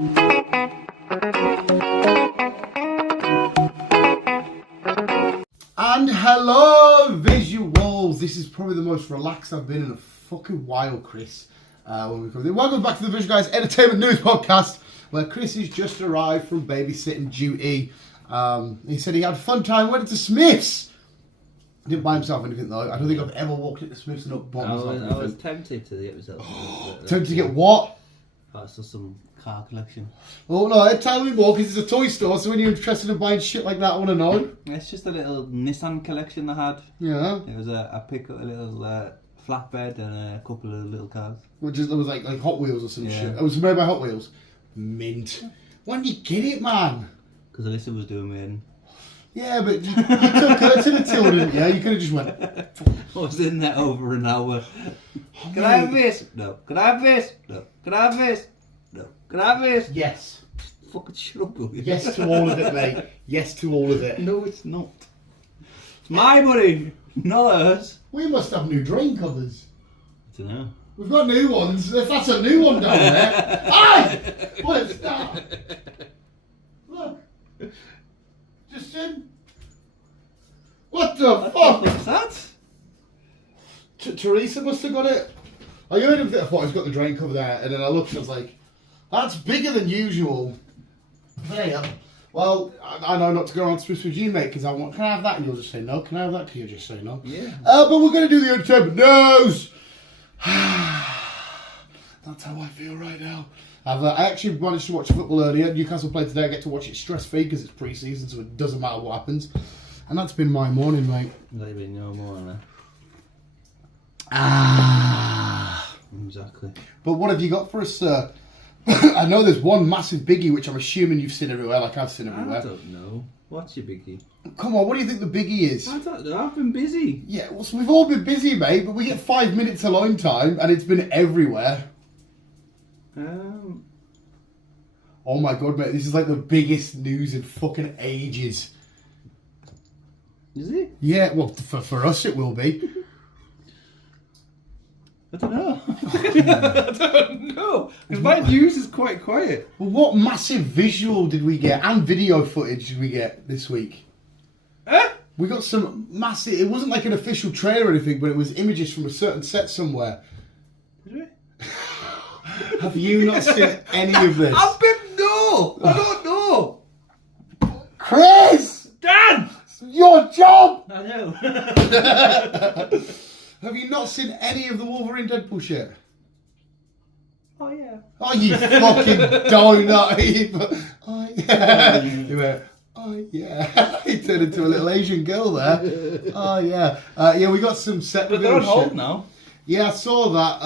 And hello, visuals. This is probably the most relaxed I've been in a fucking while, Chris. When we come in. Welcome back to the Visual Guyz Entertainment News Podcast, where Chris has just arrived from babysitting duty. He said he had a fun time, went to Smith's. Didn't buy himself anything though. I don't think I've ever walked into Smith's and not bought myself anything. I was tempted to get myself. Tempted to get what? I saw some car collection. Oh no, tell me more, because it's a toy store, so when you're interested in buying shit like that, I want to know. It's just a little Nissan collection I had. Yeah. It was a pickup, a little flatbed and a couple of little cars. Which is, it was like Hot Wheels or some Yeah. shit. It was made by Hot Wheels. Mint. When did you get it, man? Because Alyssa was doing me in. Yeah, but you took her to the till, didn't you? You could have just went... I was in there over an hour. Can I have this? No. Can I have this? No. Can I have this? No. Can I have this? Yes. Fucking shut up, will you? Yes to all of it, mate. Yes to all of it. No, it's not. It's my money, not hers. We must have new drain covers. I don't know. We've got new ones. If that's a new one down there. Aye! What's that? Look. Just in. What the fuck? What's that? Teresa must have got it. I heard him. I thought he's got the drain cover there, and then I looked and I was like, "That's bigger than usual." There you go. Well, I know not to go on Swiss with you, mate, because I want. Can I have that? And you'll just say no. Can I have that? Can you just say no? Yeah. But we're going to do the entertainment news. That's how I feel right now. I actually managed to watch football earlier. Newcastle played today. I get to watch it stress-free because it's pre-season, so it doesn't matter what happens. And that's been my morning, mate. There'll be no more on there. Exactly. But what have you got for us, sir? I know there's one massive biggie, which I'm assuming you've seen everywhere, like I've seen everywhere. I don't know. What's your biggie? Come on, what do you think the biggie is? I don't know. I've been busy. Yeah, well, so we've all been busy, mate, but we get 5 minutes alone time, and it's been everywhere. Oh my god, mate, this is like the biggest news in fucking ages. Is it? Yeah, well, for us it will be. I don't know. I don't know. Because my news is quite quiet. Well, what massive visual did we get, and video footage did we get this week? We got some massive, it wasn't like an official trailer or anything, but it was images from a certain set somewhere. Did we? Have you not seen any of this? I don't know. Chris! Dan! It's your job! I know. Have you not seen any of the Wolverine Deadpool shit? Oh yeah. Oh, you fucking donut! Oh yeah. You went, oh yeah. He turned into a little Asian girl there. Oh yeah. Yeah, we got some set But they're on shit. hold now. Yeah, I saw that.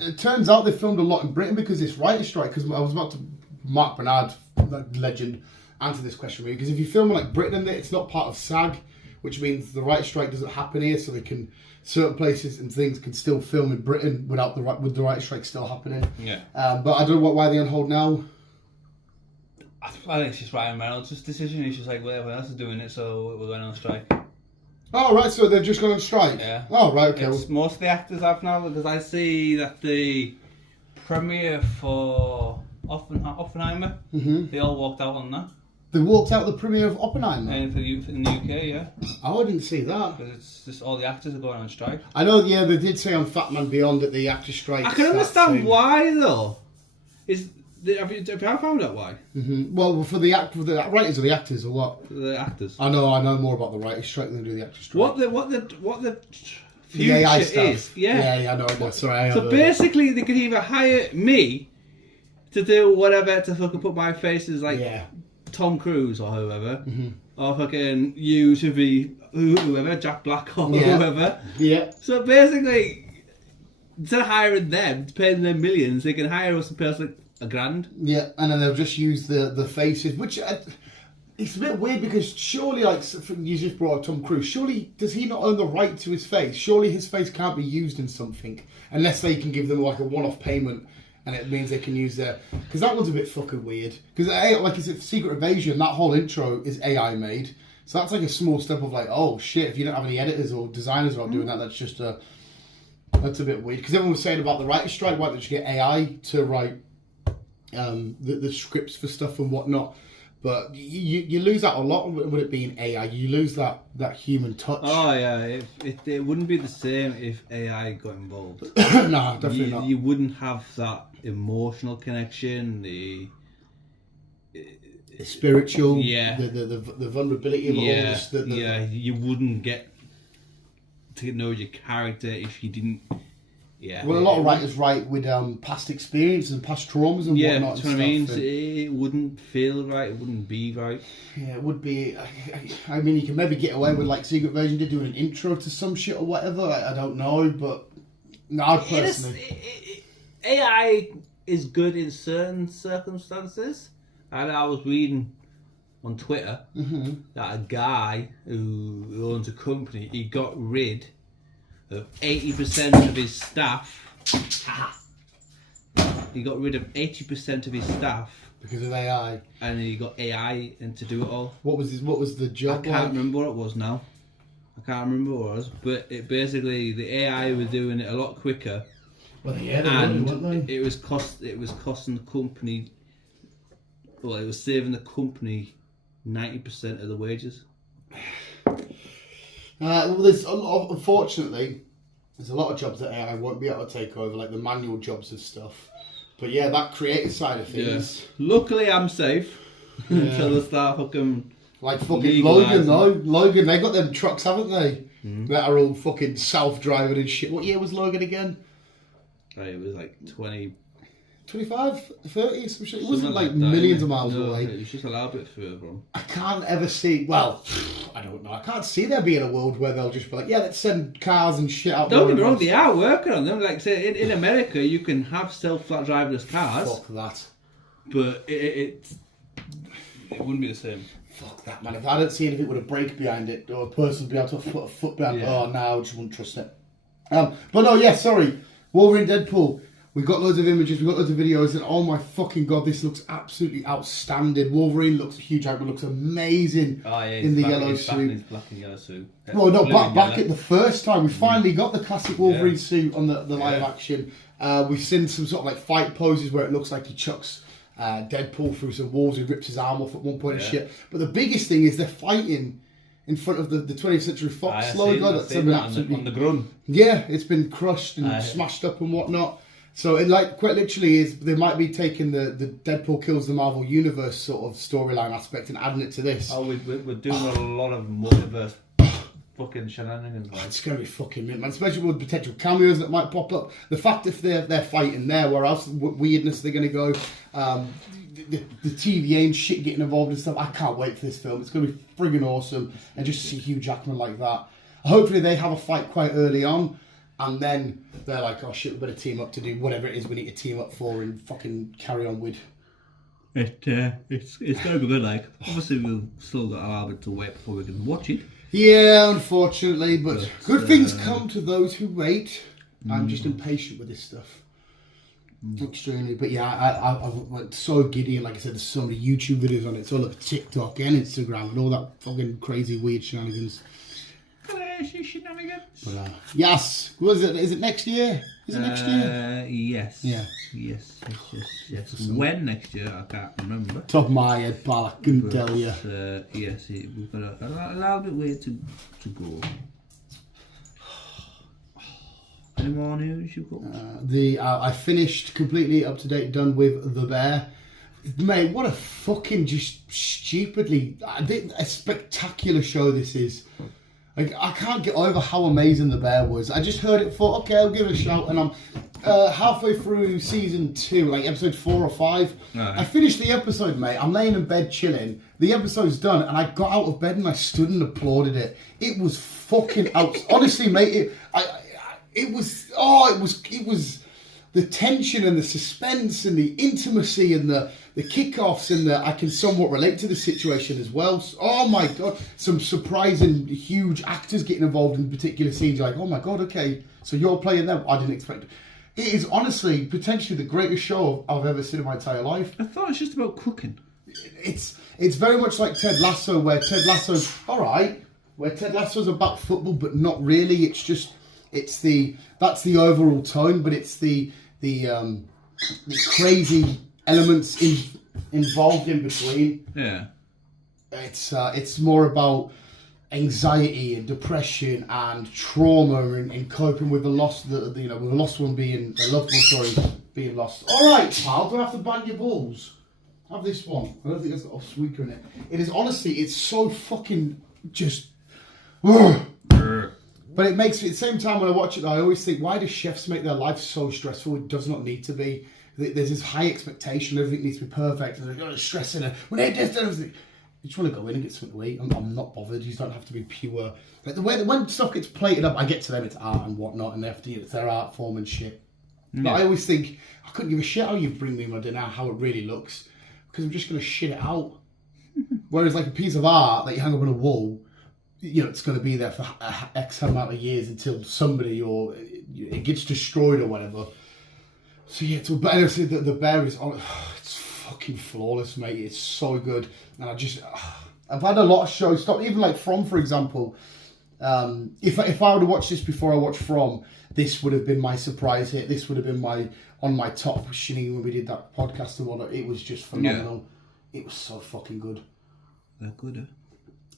It turns out they filmed a lot in Britain because this writer's strike. Because I was about to Mark Bernard, that legend, answer this question really. Because if you film in like Britain, it's not part of SAG, which means the writer's strike doesn't happen here, so they can certain places and things can still film in Britain without with the writer's strike still happening. Yeah. But I don't know why they're on hold now. I think it's just Ryan Reynolds' decision. He's just like, well, everyone else is doing it, so we're going on strike. Oh right, so they've just gone on strike. Yeah. Oh right, okay. It's most of the actors have now, because I see that the premiere for Oppenheimer, they all walked out on that. They walked out the premiere of Oppenheimer. And for the youth in the UK, yeah. Oh, I didn't see that. Because it's just all the actors are going on strike. I know. Yeah, they did say on Fat Man Beyond that the actor strike. I can understand why though. Have you found out why? Well, for the writers or the actors or what? The actors. I know more about the writers strike than do the actors strike. What the future the AI stuff. is? Yeah. I know. Sorry. So basically, they could either hire me to do whatever to fucking put my face as like Tom Cruise or whoever, or fucking you to be whoever, Jack Black or whoever. Yeah. So basically, instead of hiring them, paying them millions, they can hire us a person $1,000. Yeah, and then they'll just use the faces, which it's a bit weird because surely, like you just brought up Tom Cruise, surely does he not own the right to his face? Surely his face can't be used in something unless they can give them like a one-off payment, and it means they can use their. Because that one's a bit fucking weird. Because like it's a Secret Invasion, that whole intro is AI made, so that's like a small step of like, oh shit, if you don't have any editors or designers out doing that, that's just that's a bit weird. Because everyone was saying about the writer's strike, why don't you get AI to write the scripts for stuff and whatnot. But you lose out a lot with it being AI. You lose that human touch. Oh yeah, it wouldn't be the same if AI got involved. No, definitely not. You wouldn't have that emotional connection, the spiritual, yeah, the vulnerability of all this. You wouldn't get to know your character if you didn't. Yeah. Well, a lot of writers write with past experiences and past traumas and whatnot. That's what I mean. It wouldn't feel right. It wouldn't be right. Yeah, it would be. I mean, you can maybe get away with like Secret Version did doing an intro to some shit or whatever. I don't know, but no, personally, AI is good in certain circumstances. And I was reading on Twitter that a guy who owns a company, he got rid of 80% of his staff. He got rid of 80% of his staff because of AI, and he got AI in to do it all. What was the job? I can't remember what it was now. I can't remember what it was, but it basically the AI was doing it a lot quicker. Well, yeah, and weren't they? It was costing the company. Well, it was saving the company 90% of the wages. Well, there's unfortunately, there's a lot of jobs that AI won't be able to take over, like the manual jobs and stuff. But yeah, that creative side of things. Yeah. Luckily, I'm safe until they start fucking. Like fucking Logan though. Logan, they got them trucks, haven't they? That are all fucking self-driving and shit. What year was Logan again? It was like 25, 30, some shit. It wasn't like millions of miles away. It was just a little bit further on. I can't ever see, well, I don't know. I can't see there being a world where they'll just be like, yeah, let's send cars and shit out. Don't get me wrong, they are working on them. Like, say, in America, you can have self-driverless cars. Fuck that. But it wouldn't be the same. Fuck that, man. If I don't see anything with a brake behind it, or a person be able to put a foot behind it, oh, no, I just wouldn't trust it. But no, yeah, sorry. Wolverine, Deadpool. We've got loads of images, we've got loads of videos, and oh my fucking god, this looks absolutely outstanding. Wolverine looks huge, but looks amazing in the yellow suit. His black and yellow suit. Well, no, back at the first time, we finally got the classic Wolverine suit on the live action. We've seen some sort of like fight poses where it looks like he chucks Deadpool through some walls, he rips his arm off at one point and shit. But the biggest thing is they're fighting in front of the 20th Century Fox logo. That's absolutely on the gun. Yeah, it's been crushed and smashed up and whatnot. So it like quite literally is they might be taking the Deadpool kills the Marvel Universe sort of storyline aspect and adding it to this. Oh, we're doing a lot of multiverse fucking shenanigans. Like. It's gonna be fucking mint, man. Especially with potential cameos that might pop up. The fact if they're fighting there, where else weirdness they're gonna go. The TVA and shit getting involved and stuff. I can't wait for this film. It's gonna be friggin' awesome, and just to see Hugh Jackman like that. Hopefully they have a fight quite early on. And then they're like, oh shit, we better team up to do whatever it is we need to team up for and fucking carry on with. It's going to be good, like. Obviously, we've still got a little bit to wait before we can watch it. Yeah, unfortunately, but good things come to those who wait. I'm just impatient with this stuff. Extremely. But yeah, I went so giddy, and like I said, there's so many YouTube videos on it. It's all over TikTok and Instagram and all that fucking crazy weird shenanigans. But, yes. Was it? Is it next year? Is it next year? Yes. Yeah. Yes. When next year? I can't remember. Top of my head, pal. I couldn't tell you. Yes, we've got a little bit way to go. Any more news you've got? I finished completely up to date, done with The Bear. Mate, what a fucking just stupidly a spectacular show this is. Like, I can't get over how amazing The Bear was. I just heard it, thought, okay, I'll give it a shout, and I'm halfway through season 2, like episode 4 or 5. Right. I finished the episode, mate. I'm laying in bed chilling. The episode's done, and I got out of bed and I stood and applauded it. It was fucking out. Honestly, mate, it was the tension and the suspense and the intimacy and the kickoffs and I can somewhat relate to the situation as well. So, oh my god, some surprising huge actors getting involved in particular scenes. You're like, oh my god, okay, so you're playing them. I didn't expect it. It is honestly potentially the greatest show I've ever seen in my entire life. I thought it was just about cooking. It's very much like Ted Lasso, where Ted Lasso's about football, but not really. That's the overall tone, but it's the crazy elements involved in between. Yeah. It's more about anxiety and depression and trauma and coping with the loss, with a lost one being a loved one, being lost. All right, pal, do I have to bang your balls? Have this one. I don't think it's got a squeaker in it. It is honestly, it's so fucking just. But it makes me, at the same time when I watch it, I always think, why do chefs make their life so stressful? It does not need to be. There's this high expectation, everything needs to be perfect, and they're stressing it. When they just everything. You just want to go in and get something to eat. I'm not bothered. You don't have to be pure. Like the way that when stuff gets plated up, I get to them, it's art and whatnot, and they have to, it's their art form and shit. Yeah. But I always think, I couldn't give a shit how you bring me my dinner, how it really looks, because I'm just going to shit it out. Whereas like a piece of art that you hang up on a wall, it's going to be there for X amount of years until somebody or it gets destroyed or whatever. So yeah, but honestly, the bear is it's fucking flawless, mate. It's so good, and I've had a lot of shows stop. Even like From, for example. If I would have watched this before I watched From, this would have been my surprise hit. This would have been on my top shitting when we did that podcast and whatnot. It was just phenomenal. Yeah. It was so fucking good. They're good, huh?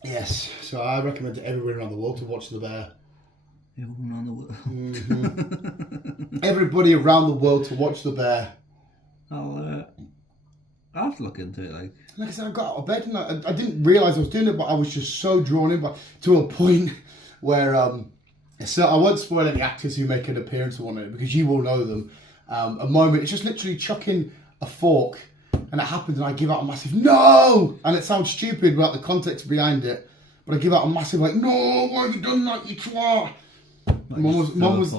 Yes, so I recommend to everybody around the world to watch The Bear. Everyone around the world. Mm-hmm. Everybody around the world to watch The Bear. I'll have to look into it. Like I said, I got out of bed and I didn't realise I was doing it, but I was just so drawn in to a point where so I won't spoil any actors who make an appearance on it because you will know them. A moment, it's just literally chucking a fork. And it happens and I give out a massive no! And it sounds stupid without the context behind it. But I give out a massive like, no, why have you done that, you twat? Mum was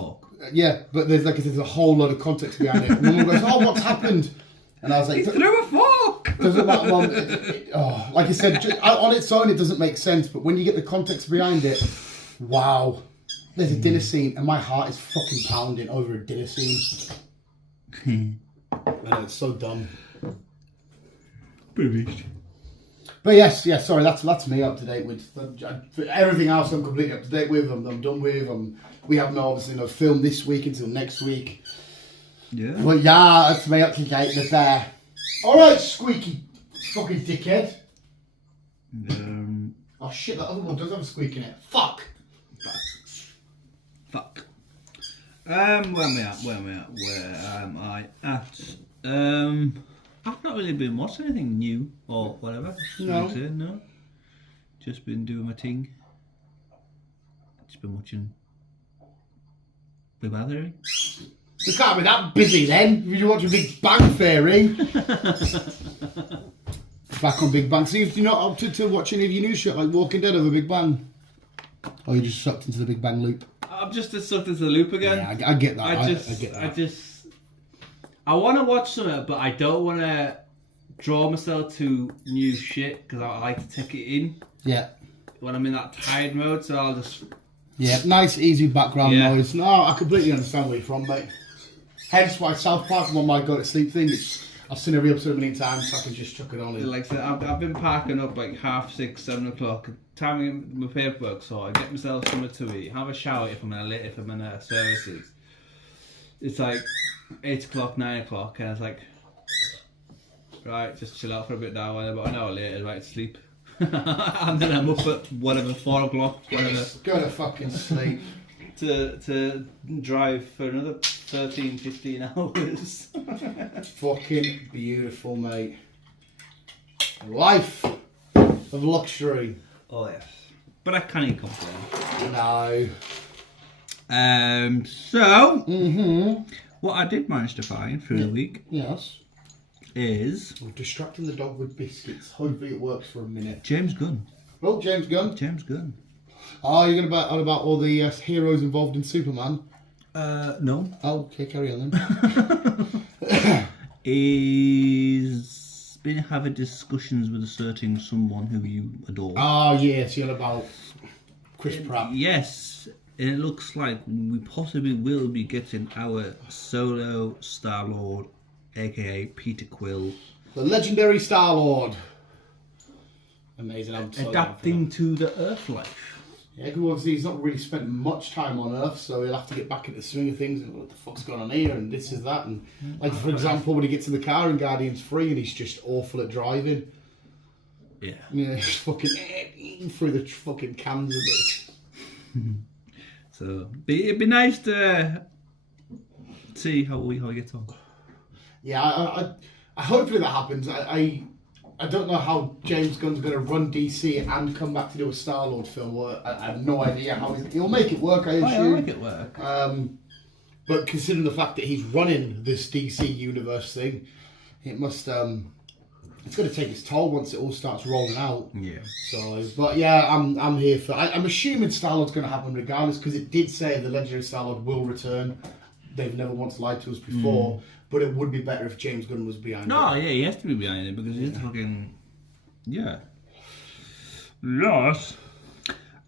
yeah, but there's a whole lot of context behind it. And Mum goes, oh, what's happened? And I was like, he threw a fork! Doesn't matter, Mum. Like I said, on its own it doesn't make sense. But when you get the context behind it, wow. There's a dinner scene and my heart is fucking pounding over a dinner scene. I know, it's so dumb. But yes, sorry, that's me up to date with everything else. I'm completely up to date with. I'm done with. We have obviously no film this week until next week. Yeah. But yeah, that's me up to date with there. All right, squeaky fucking dickhead. Oh shit, that other one does have a squeak in it. Fuck. Where am I at? I've not really been watching anything new or whatever. No. Just been doing my thing. Just been watching Big Bang Theory. You can't be that busy then. You're watching Big Bang Theory. Back on Big Bang. So you're not up to watch any of your new shit like Walking Dead over Big Bang? Or you just sucked into the Big Bang loop? I'm just sucked into the loop again. Yeah, I get that. I get that. I want to watch something, but I don't want to draw myself to new shit because I like to take it in. Yeah. When I'm in that tired mode, so I'll just. Yeah, nice, easy background noise. No, I completely understand where you're from, mate. Hence why South Park is on my go to sleep thing. I've seen every episode a million times, so I can just chuck it on in. Like I said, I've been parking up like 6:30, 7 o'clock, timing my paperwork, so I get myself something to eat, have a shower if I'm in a services. It's like 8 o'clock, 9 o'clock, and it's like, right, just chill out for a bit now, and about an hour later, right, sleep. And then I'm up at whatever, 4 o'clock, whatever. Go to fucking sleep. to drive for another 13, 15 hours. Fucking beautiful, mate. Life of luxury. Oh, yes. But I can't even complain. No. What I did manage to find through the week is... We're distracting the dog with biscuits. Hopefully it works for a minute. James Gunn. Oh, James Gunn. James Gunn. Oh, you're going to on about all the heroes involved in Superman? No. Oh, okay, carry on then. He's been having discussions with a certain someone who you adore. Oh, yes, you're about Chris Pratt. Yes, and it looks like we possibly will be getting our solo Star-Lord, aka Peter Quill. The legendary Star-Lord. Amazing. I'm so adapting to the Earth life. Yeah, because obviously he's not really spent much time on Earth, so he'll have to get back into the swing of things and what the fuck's going on here and this is that. And like, for example, when he gets in the car in Guardians 3 and he's just awful at driving. Yeah. Yeah, just fucking eating through the fucking cans of it. So it'd be nice to see how we get on. Yeah, I hopefully that happens. I don't know how James Gunn's going to run DC and come back to do a Star-Lord film. I have no idea how he'll make it work, I assume. He'll make it work. But considering the fact that he's running this DC universe thing, it must it's going to take its toll once it all starts rolling out. Yeah. So, but yeah, I'm here for. I'm assuming Star-Lord's going to happen regardless, because it did say the legendary Star-Lord will return. They've never once lied to us before. But it would be better if James Gunn was behind it. No, yeah, he has to be behind it because he's fucking... Yeah. Yes.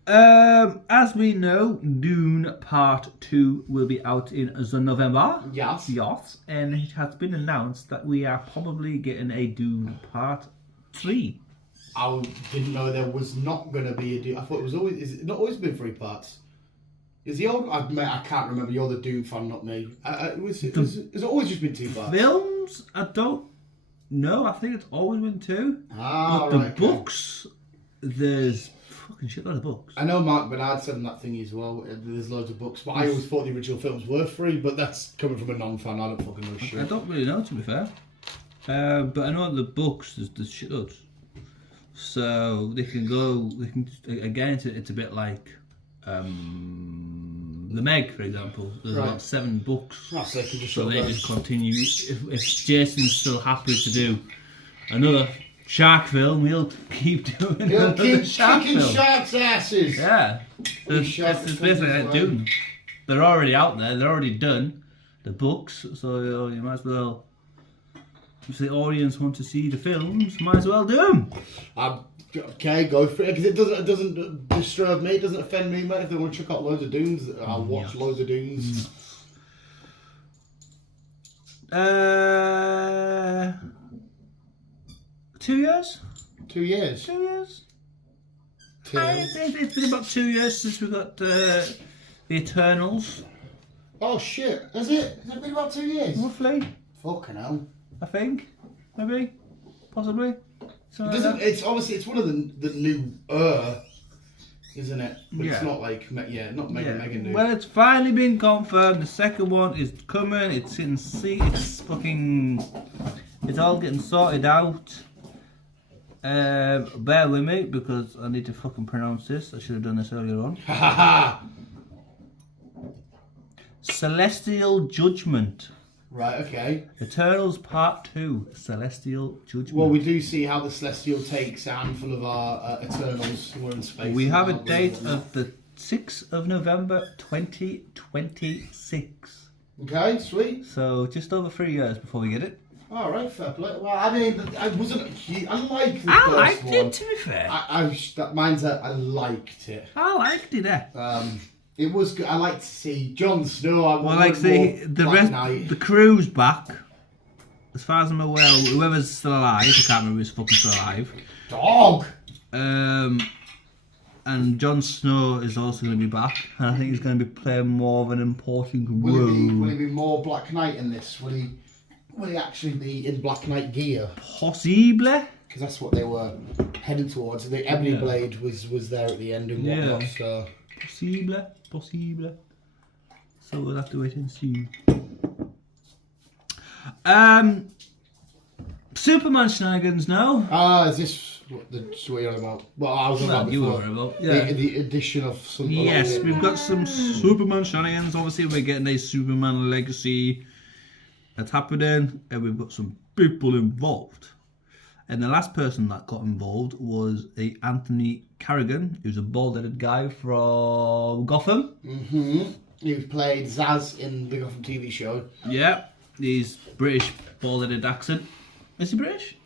As we know, Dune Part 2 will be out in the November. Yes. Yes. And it has been announced that we are probably getting a Dune Part 3. I didn't know there was not going to be a Dune. I thought it was always... Is it not always been 3 parts? Is the old... I can't remember. You're the Dune fan, not me. Has it always just been 2 parts? Films? I don't know. I think it's always been 2. Ah, but right. The books, there's fucking shitload of books. I know Mark Bernard said in that thing as well. There's loads of books. But I always thought the original films were 3. But that's coming from a non-fan. I don't fucking know shit. I don't really know, to be fair. But I know the books, there's shitloads. So they can go... Again, it's a bit like... The Meg, for example, there's about 7 books, so they just continue. If Jason's still happy to do another shark film, he'll keep doing another shark kicking film. sharks' asses. Yeah, it's basically like Dune. They're already out there. They're already done the books, so you might as well. If the audience want to see the films, might as well do them. Okay, go for it, because it doesn't disturb me, it doesn't offend me, mate. If they want to check out loads of Dunes, I'll watch loads of Dunes. 2 years? 2 years? 2 years? It's been about 2 years since we got the Eternals. Oh shit, has it? Has it been about 2 years? Roughly. Fucking hell. I think. Maybe. Possibly. It's obviously it's one of the new isn't it? But it's not like not mega new. Well, it's finally been confirmed. The second one is coming. It's in it's fucking. It's all getting sorted out. Bear with me because I need to fucking pronounce this. I should have done this earlier on. Celestial Judgment. Right, okay. Eternals Part 2, Celestial Judgment. Well, we do see how the Celestial takes a handful of our Eternals who are in space. We have a date of the 6th of November 2026. Okay, sweet. So just over 3 years before we get it. All right, fair play. Well, I mean, I wasn't huge. I liked the I first liked one. it, to be fair. Mine's I liked it. I liked it, It was good. I like to see Jon Snow. The crew's back. As far as I'm aware, whoever's still alive, I can't remember who's fucking still alive. Dog! And Jon Snow is also going to be back, and I think he's going to be playing more of an important role. Will he be more Black Knight in this? Will he actually be in Black Knight gear? Possibly. Because that's what they were heading towards. The Ebony Blade was there at the end and whatnot, so... Possibly. So we'll have to wait and see. Superman shenanigans now. Is this what you're on about? Well, I was on about you before. were about. The addition of some... Yes, we've got some Superman shenanigans. Obviously, we're getting a Superman legacy that's happening, and we've got some people involved. And the last person that got involved was Anthony Carrigan, who's a bald-headed guy from Gotham. Mm-hmm. He played Zaz in the Gotham TV show. Yeah, he's British bald-headed accent. Is he British?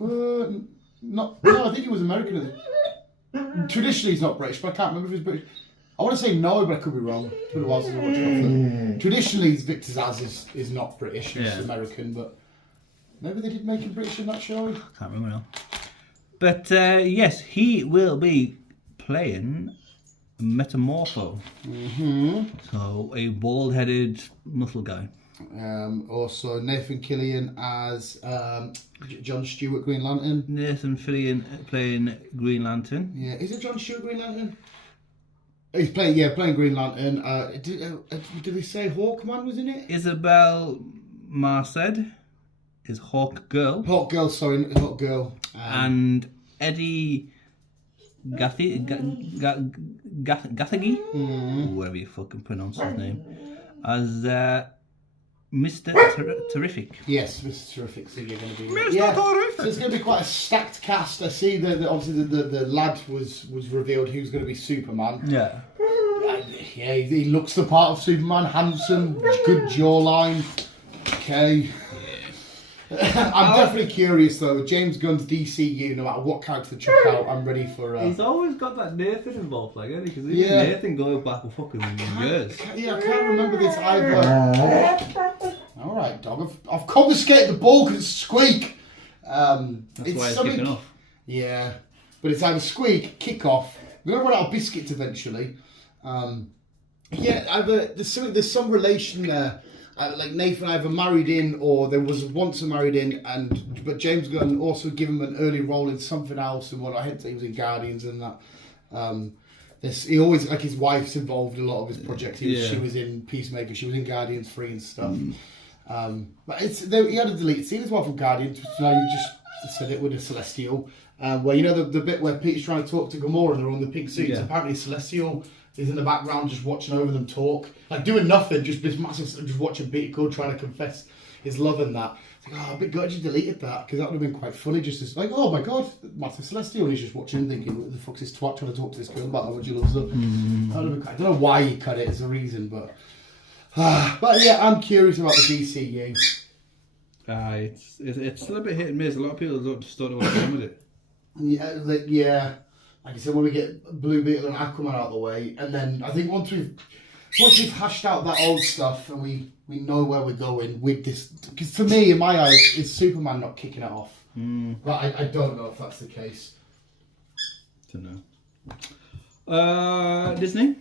No, I think he was American. Traditionally, he's not British, but I can't remember if he's British. I want to say no, but I could be wrong. It's been a while since I watched Gotham. Traditionally, Victor Zaz is not British, he's American, but... Maybe they did make him British in that show. I can't remember now. But yes, he will be playing Metamorpho. So a bald-headed muscle guy. Also Nathan Fillion as John Stewart Green Lantern. Nathan Fillion playing Green Lantern. Yeah, is it John Stewart Green Lantern? He's playing Green Lantern. Did they say Hawkman was in it? Isabel Marced is Hawk Girl. Hawk Girl. And Eddie Gathegi, whatever you fucking pronounce his name, as Mr. Terrific. Yes, Mr. Terrific. So you're going to be Mr. Terrific. So it's going to be quite a stacked cast. I see that obviously the lad was revealed who's going to be Superman. Yeah. Yeah, he looks the part of Superman. Handsome, good jawline. Okay. I'm definitely curious though. James Gunn's DCU, no matter what character they chuck out, I'm ready for. He's always got that Nathan involved, like, hasn't he? Because Nathan going back for fucking years. I can't remember this either. All right, dog. I've confiscated the ball because it's Squeak. That's why it's kicking off. Yeah, but it's either Squeak, kick off. We're gonna run out of biscuits eventually. There's some relation there. Like Nathan either married in or there was once a married in, but James Gunn also gave him an early role in something else and what I had to he was in Guardians and that. He always, like, his wife's involved in a lot of his projects. She was in Peacemaker, she was in Guardians 3 and stuff. But he had a deleted scene as well from Guardians, which you just said it with a Celestial, where the bit where Peter's trying to talk to Gamora and they're on the pink suits. Apparently Celestial is in the background just watching over them talk, like doing nothing, just this massive, just watching Peter Quill trying to confess his love and that. It's like, I'm a bit glad you deleted that, because that would have been quite funny, just as like, oh my god, massive Celestial, and he's just watching him thinking, what the fuck's this twat trying to talk to this girl about how much he loves her. That would have been, I don't know why he cut it as a reason, but yeah, I'm curious about the DCU. It's a little bit hit and miss. A lot of people just don't know what's wrong with it. Like I said, when we get Blue Beetle and Aquaman out of the way, and then I think once we've hashed out that old stuff and we know where we're going with this, because for me, in my eyes, it's Superman not kicking it off. But I don't know if that's the case. Don't know. Disney,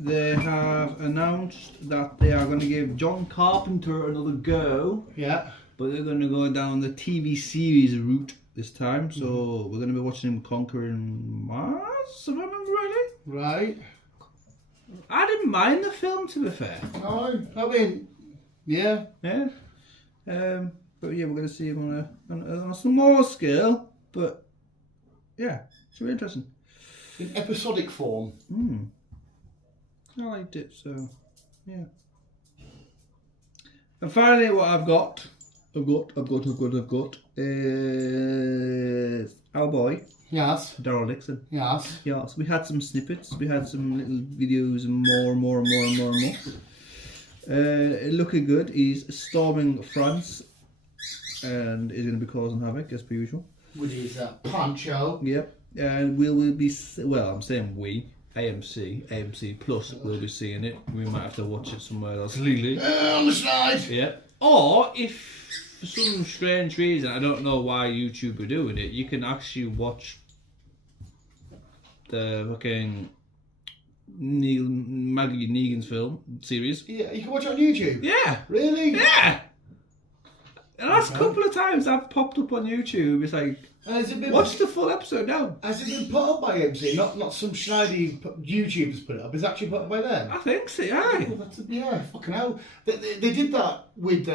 they have announced that they are going to give John Carpenter another go. Yeah. But they're going to go down the TV series route this time, so we're going to be watching him conquering Mars, if I remember rightly. Right. I didn't mind the film, to be fair. No, I mean, yeah. Yeah. But yeah, we're going to see him on a small scale, but yeah, it's really interesting. In episodic form. I liked it, so yeah. And finally, what I've got is our boy. Yes. Daryl Dixon. Yes. Yes. We had some snippets. We had some little videos and more. Looking good. He's storming France and is going to be causing havoc as per usual. With his poncho. Yep. And we'll be, well, I'm saying we, AMC Plus will be seeing it. We might have to watch it somewhere else legally. On the slide. Yeah. Or if for some strange reason, I don't know why YouTube are doing it, you can actually watch the fucking Maggie Negan's film series. Yeah, you can watch it on YouTube. Yeah. Really? Yeah. The last couple of times I've popped up on YouTube, it's like, watch the full episode now. Has it been put up by AMC? Not some shiny YouTubers put it up. It's actually put up by them. I think so. Yeah. Yeah. Fucking hell. They did that with.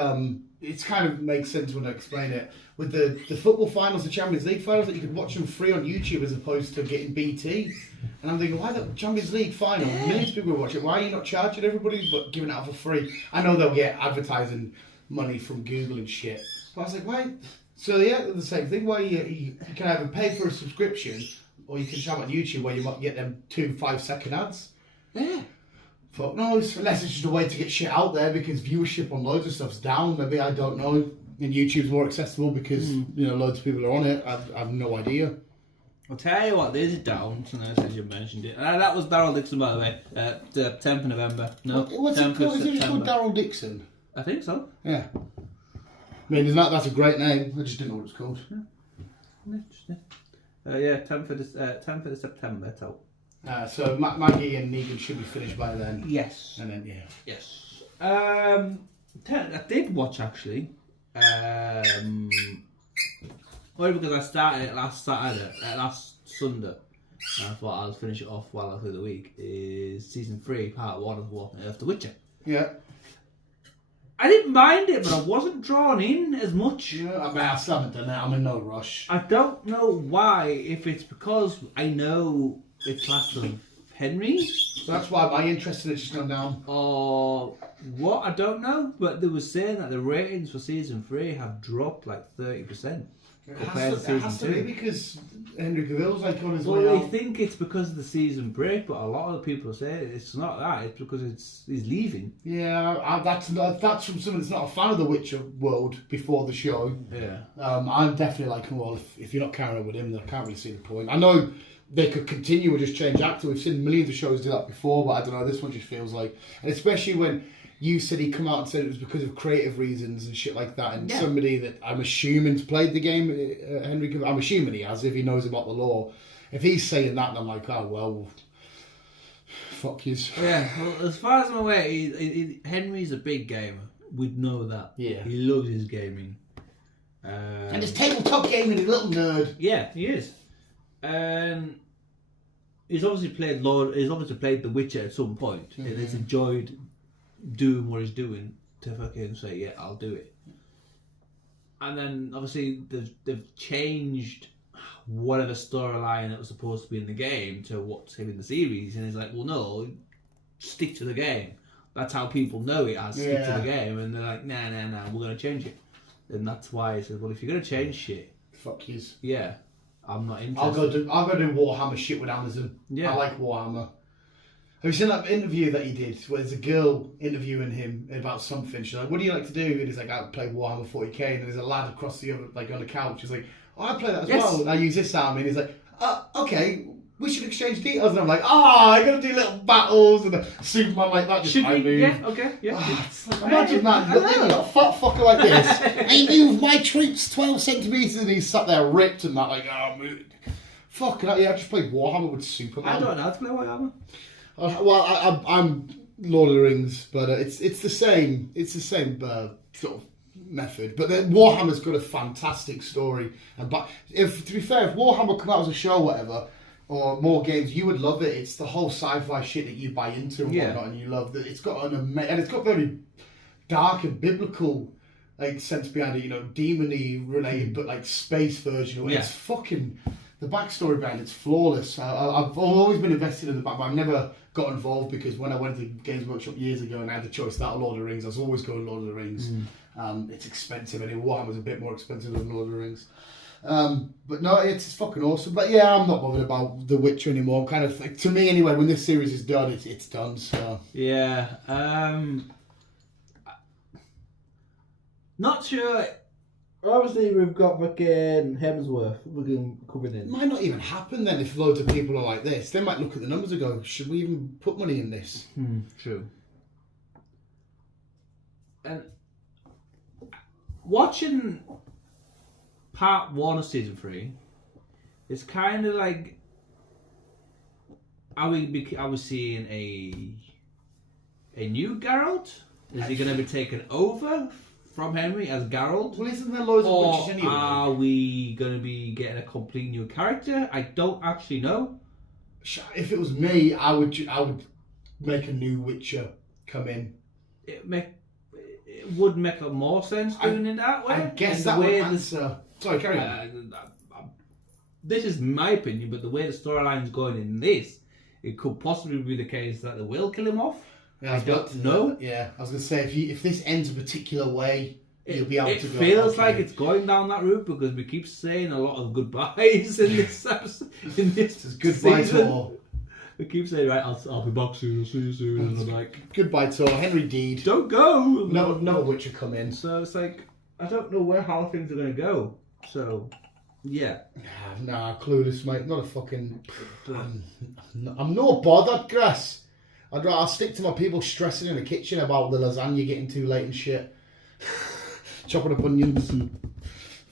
It kind of makes sense when I explain it. With the football finals, the Champions League finals, that you could watch them free on YouTube as opposed to getting BT. And I'm thinking, why the Champions League final? Millions of people watch it. Why are you not charging everybody but giving it out for free? I know they'll get advertising money from Google and shit. But I was like, why? So yeah, the same thing. Where you can either pay for a subscription or you can shout on YouTube where you might get them 2 5-second ads. Yeah. Fuck knows. Unless it's just a way to get shit out there because viewership on loads of stuff's down. Maybe, I don't know. And YouTube's more accessible because loads of people are on it. I have no idea. I'll tell you what, this is down. So now since you mentioned it, that was Daryl Dixon, by the way. The 10th of November. No, what's it called? Is it just called Daryl Dixon? I think so. Yeah. I mean, that's a great name. I just didn't know what it's called. Yeah. Interesting. 10th of September, so. So Maggie and Negan should be finished by then. Yes. And then, yeah. Yes. I did watch, actually. Only because I started it last Sunday. And I thought I'll finish it off while I through the week. Is season 3, part 1 of The Witcher. Yeah. I didn't mind it, but I wasn't drawn in as much. Yeah, I mean, I still haven't done it. I'm in no rush. I don't know why. If it's because I know it's last of Henry. So that's why my interest in it's just gone down. Or what? I don't know. But they were saying that the ratings for season 3 have dropped like 30%. It has to be because Henry Cavill's like on his way Well, out. they think it's because of the season break, but a lot of the people say it's not that. It's because he's leaving. Yeah, that's from someone that's not a fan of the Witcher world before the show. Yeah. I'm definitely like, well, if you're not carrying on with him, then I can't really see the point. I know they could continue or just change actor. We've seen millions of shows do that before, but I don't know. This one just feels like, and especially when you said he come out and said it was because of creative reasons and shit like that, and somebody that I'm assuming's played the game, Henry Cavill, I'm assuming he has if he knows about the lore. If he's saying that, then I'm like, oh well, fuck yous. Yeah, well, as far as I'm aware, Henry's a big gamer. We'd know that. Yeah. He loves his gaming. And his tabletop gaming, a little nerd. Yeah, he is. He's obviously played The Witcher at some point, and he's enjoyed doing what he's doing to fucking say, yeah, I'll do it. And then obviously they've changed whatever storyline that was supposed to be in the game to what's him in the series, and he's like, well, no, stick to the game. That's how people know it as stick to the game, and they're like, nah, we're gonna change it. And that's why he said, well, if you're gonna change shit, fuck yous. Yeah, I'm not interested. I'll go do Warhammer shit with Amazon. Yeah, I like Warhammer. Have you seen that interview that he did where there's a girl interviewing him about something? She's like, what do you like to do? And he's like, I play Warhammer 40k. And there's a lad across the other, like on the couch. He's like, oh, I play that as well. And I use this army. And he's like, okay, we should exchange details. And I'm like, I gotta do little battles. And Superman like that just I move. Yeah, okay, yeah. Like, imagine that. You got a fat fucker like this. I move my troops 12 centimetres and he's sat there ripped and that, like, move. Fucking hell, yeah, I just played Warhammer with Superman. I don't know how to play Warhammer. Well, I'm Lord of the Rings, but it's the same. It's the same sort of method. But then Warhammer's got a fantastic story. And to be fair, if Warhammer come out as a show, or whatever, or more games, you would love it. It's the whole sci-fi shit that you buy into and whatnot, and you love that. It's got and it's got very dark and biblical like sense behind it. You know, demon-y related, but like space version. It's fucking. The backstory behind it's flawless. I've always been invested in the back, but I've never got involved because when I went to Games Workshop years ago and I had the choice that or Lord of the Rings, I was always going Lord of the Rings. It's expensive, and Warhammer's a bit more expensive than Lord of the Rings. But no, it's fucking awesome. But yeah, I'm not bothered about The Witcher anymore. I'm kind of like, to me anyway, when this series is done, it's done. So yeah, not sure. Obviously, we've got fucking Hemsworth coming in. It might not even happen then if loads of people are like this. They might look at the numbers and go, should we even put money in this? True. And watching part 1 of season 3, it's kind of like, are we seeing a new Geralt? Is he going to be taken over from Henry as Geralt? Well, isn't there loads of witches anyway? Are we going to be getting a complete new character? I don't actually know. If it was me, I would make a new Witcher come in. It would make more sense doing it that way. I guess that would answer. Sorry, carry on. This is my opinion, but the way the storyline's going in this, it could possibly be the case that they will kill him off. Yeah, I don't know. Yeah, I was going to say, if this ends a particular way, you'll be able to go. It feels like it's going down that route because we keep saying a lot of goodbyes in this episode. In this goodbye season. tour. We keep saying, right, I'll be back soon, I'll see you soon. And I'm like, goodbye tour, Henry Deed. Don't go! No Witcher come in. So it's like, I don't know how things are going to go. So, yeah. Nah, clueless, mate. Not a fucking... I'm not bothered, Grass. I'll stick to my people stressing in the kitchen about the lasagna getting too late and shit. Chopping up onions and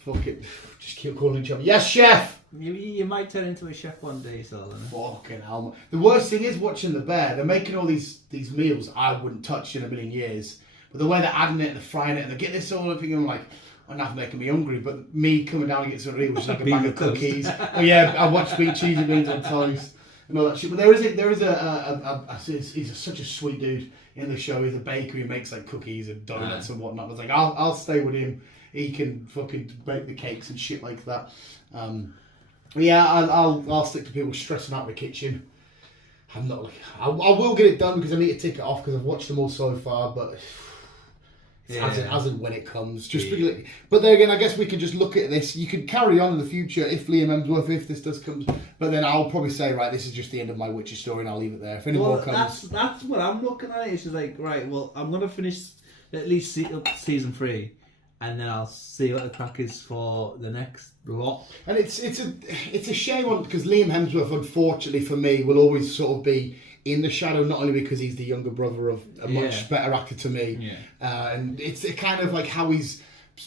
fuck it, just keep calling each other. Yes, chef. You might turn into a chef one day, Solomon. Fucking hell. The worst thing is watching The Bear. They're making all these meals I wouldn't touch in a million years. But the way they're adding it, they're frying it, and they get this all over, I'm like, I'm not making me hungry. But me coming down and getting something, which is like a bag of cookies. Oh yeah, I watch sweet cheesy beans on toast and all that shit. But there is he's such a sweet dude in the show. He's a baker. He makes like cookies and donuts and whatnot. I was like, I'll stay with him. He can fucking bake the cakes and shit like that. Yeah, I'll stick to people stressing out the kitchen. I'm not like I will get it done because I need to tick it off because I've watched them all so far, but as and when it comes. But then again, I guess we can just look at this. You can carry on in the future if Liam Hemsworth, if this does come, but then I'll probably say, right, this is just the end of my Witcher story, and I'll leave it there. If any more comes, that's what I'm looking at. It's just like, right, well, I'm gonna finish at least season 3. And then I'll see what the crack is for the next lot. And it's a shame because Liam Hemsworth, unfortunately for me, will always sort of be in the shadow. Not only because he's the younger brother of a much better actor to me, and it's kind of like how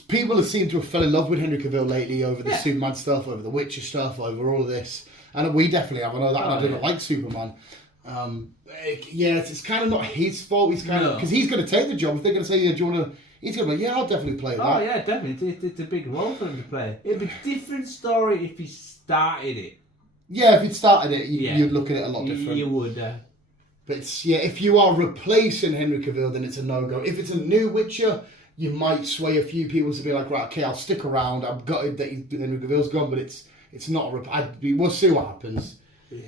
people seem to have fell in love with Henry Cavill lately over the Superman stuff, over the Witcher stuff, over all of this, and we definitely have. I know that, and I didn't like Superman. It's kind of not his fault. He's kind of because he's going to take the job. If they're going to say, "Yeah, do you want to?" He's going to be like, I'll definitely play that. Oh, yeah, definitely. It's a big role for him to play. It'd be a different story if he started it. Yeah, if he'd started it, you'd look at it a lot different. You would. But if you are replacing Henry Cavill, then it's a no-go. If it's a new Witcher, you might sway a few people to be like, right, okay, I'll stick around. I'm gutted that Henry Cavill's gone, but it's not we'll see what happens. Yeah.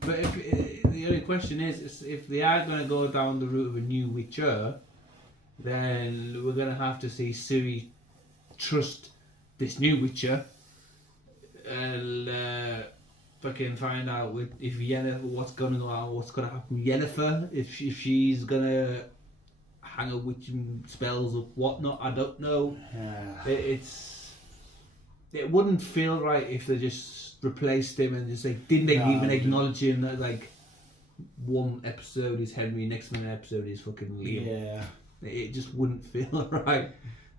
But the only question is if they are going to go down the route of a new Witcher, then we're going to have to see Ciri trust this new Witcher and fucking find out if Yennefer, what's going to happen with Yennefer, if she's going to hang a witching spells or whatnot. I don't know. It wouldn't feel right if they just replaced him and just like didn't even acknowledge him that like one episode is Henry, next episode is fucking Liam. Yeah. It just wouldn't feel right.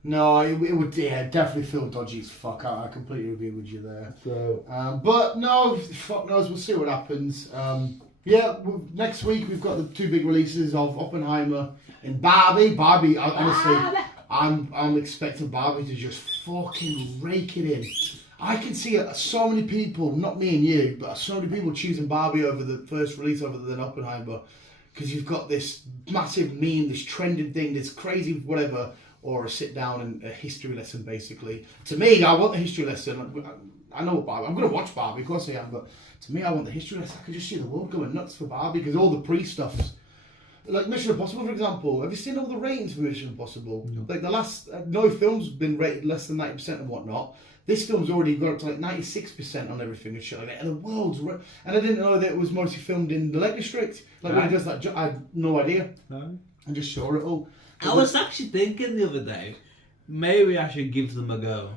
No, it would definitely feel dodgy as fuck. I completely agree with you there. So, but no, fuck knows. We'll see what happens. Next week we've got the 2 big releases of Oppenheimer and Barbie. Honestly, I'm expecting Barbie to just fucking rake it in. I can see so many people, not me and you, but so many people choosing Barbie over the first release other than Oppenheimer. Because you've got this massive meme, this trending thing, this crazy whatever, or a sit down and a history lesson, basically. To me, I want the history lesson. I know what Barbie. I'm going to watch Barbie, of course I am, but to me, I want the history lesson. I can just see the world going nuts for Barbie because all the pre-stuffs. Like Mission Impossible, for example. Have you seen all the ratings for Mission Impossible? No. Like the last, no film's been rated less than 90% and whatnot. This film's already got up to like 96% on everything and shit like that. And the world's... And I didn't know that it was mostly filmed in the Lake District. Like when he does that, I had no idea. No. I just saw it all. I was actually thinking the other day, maybe I should give them a go.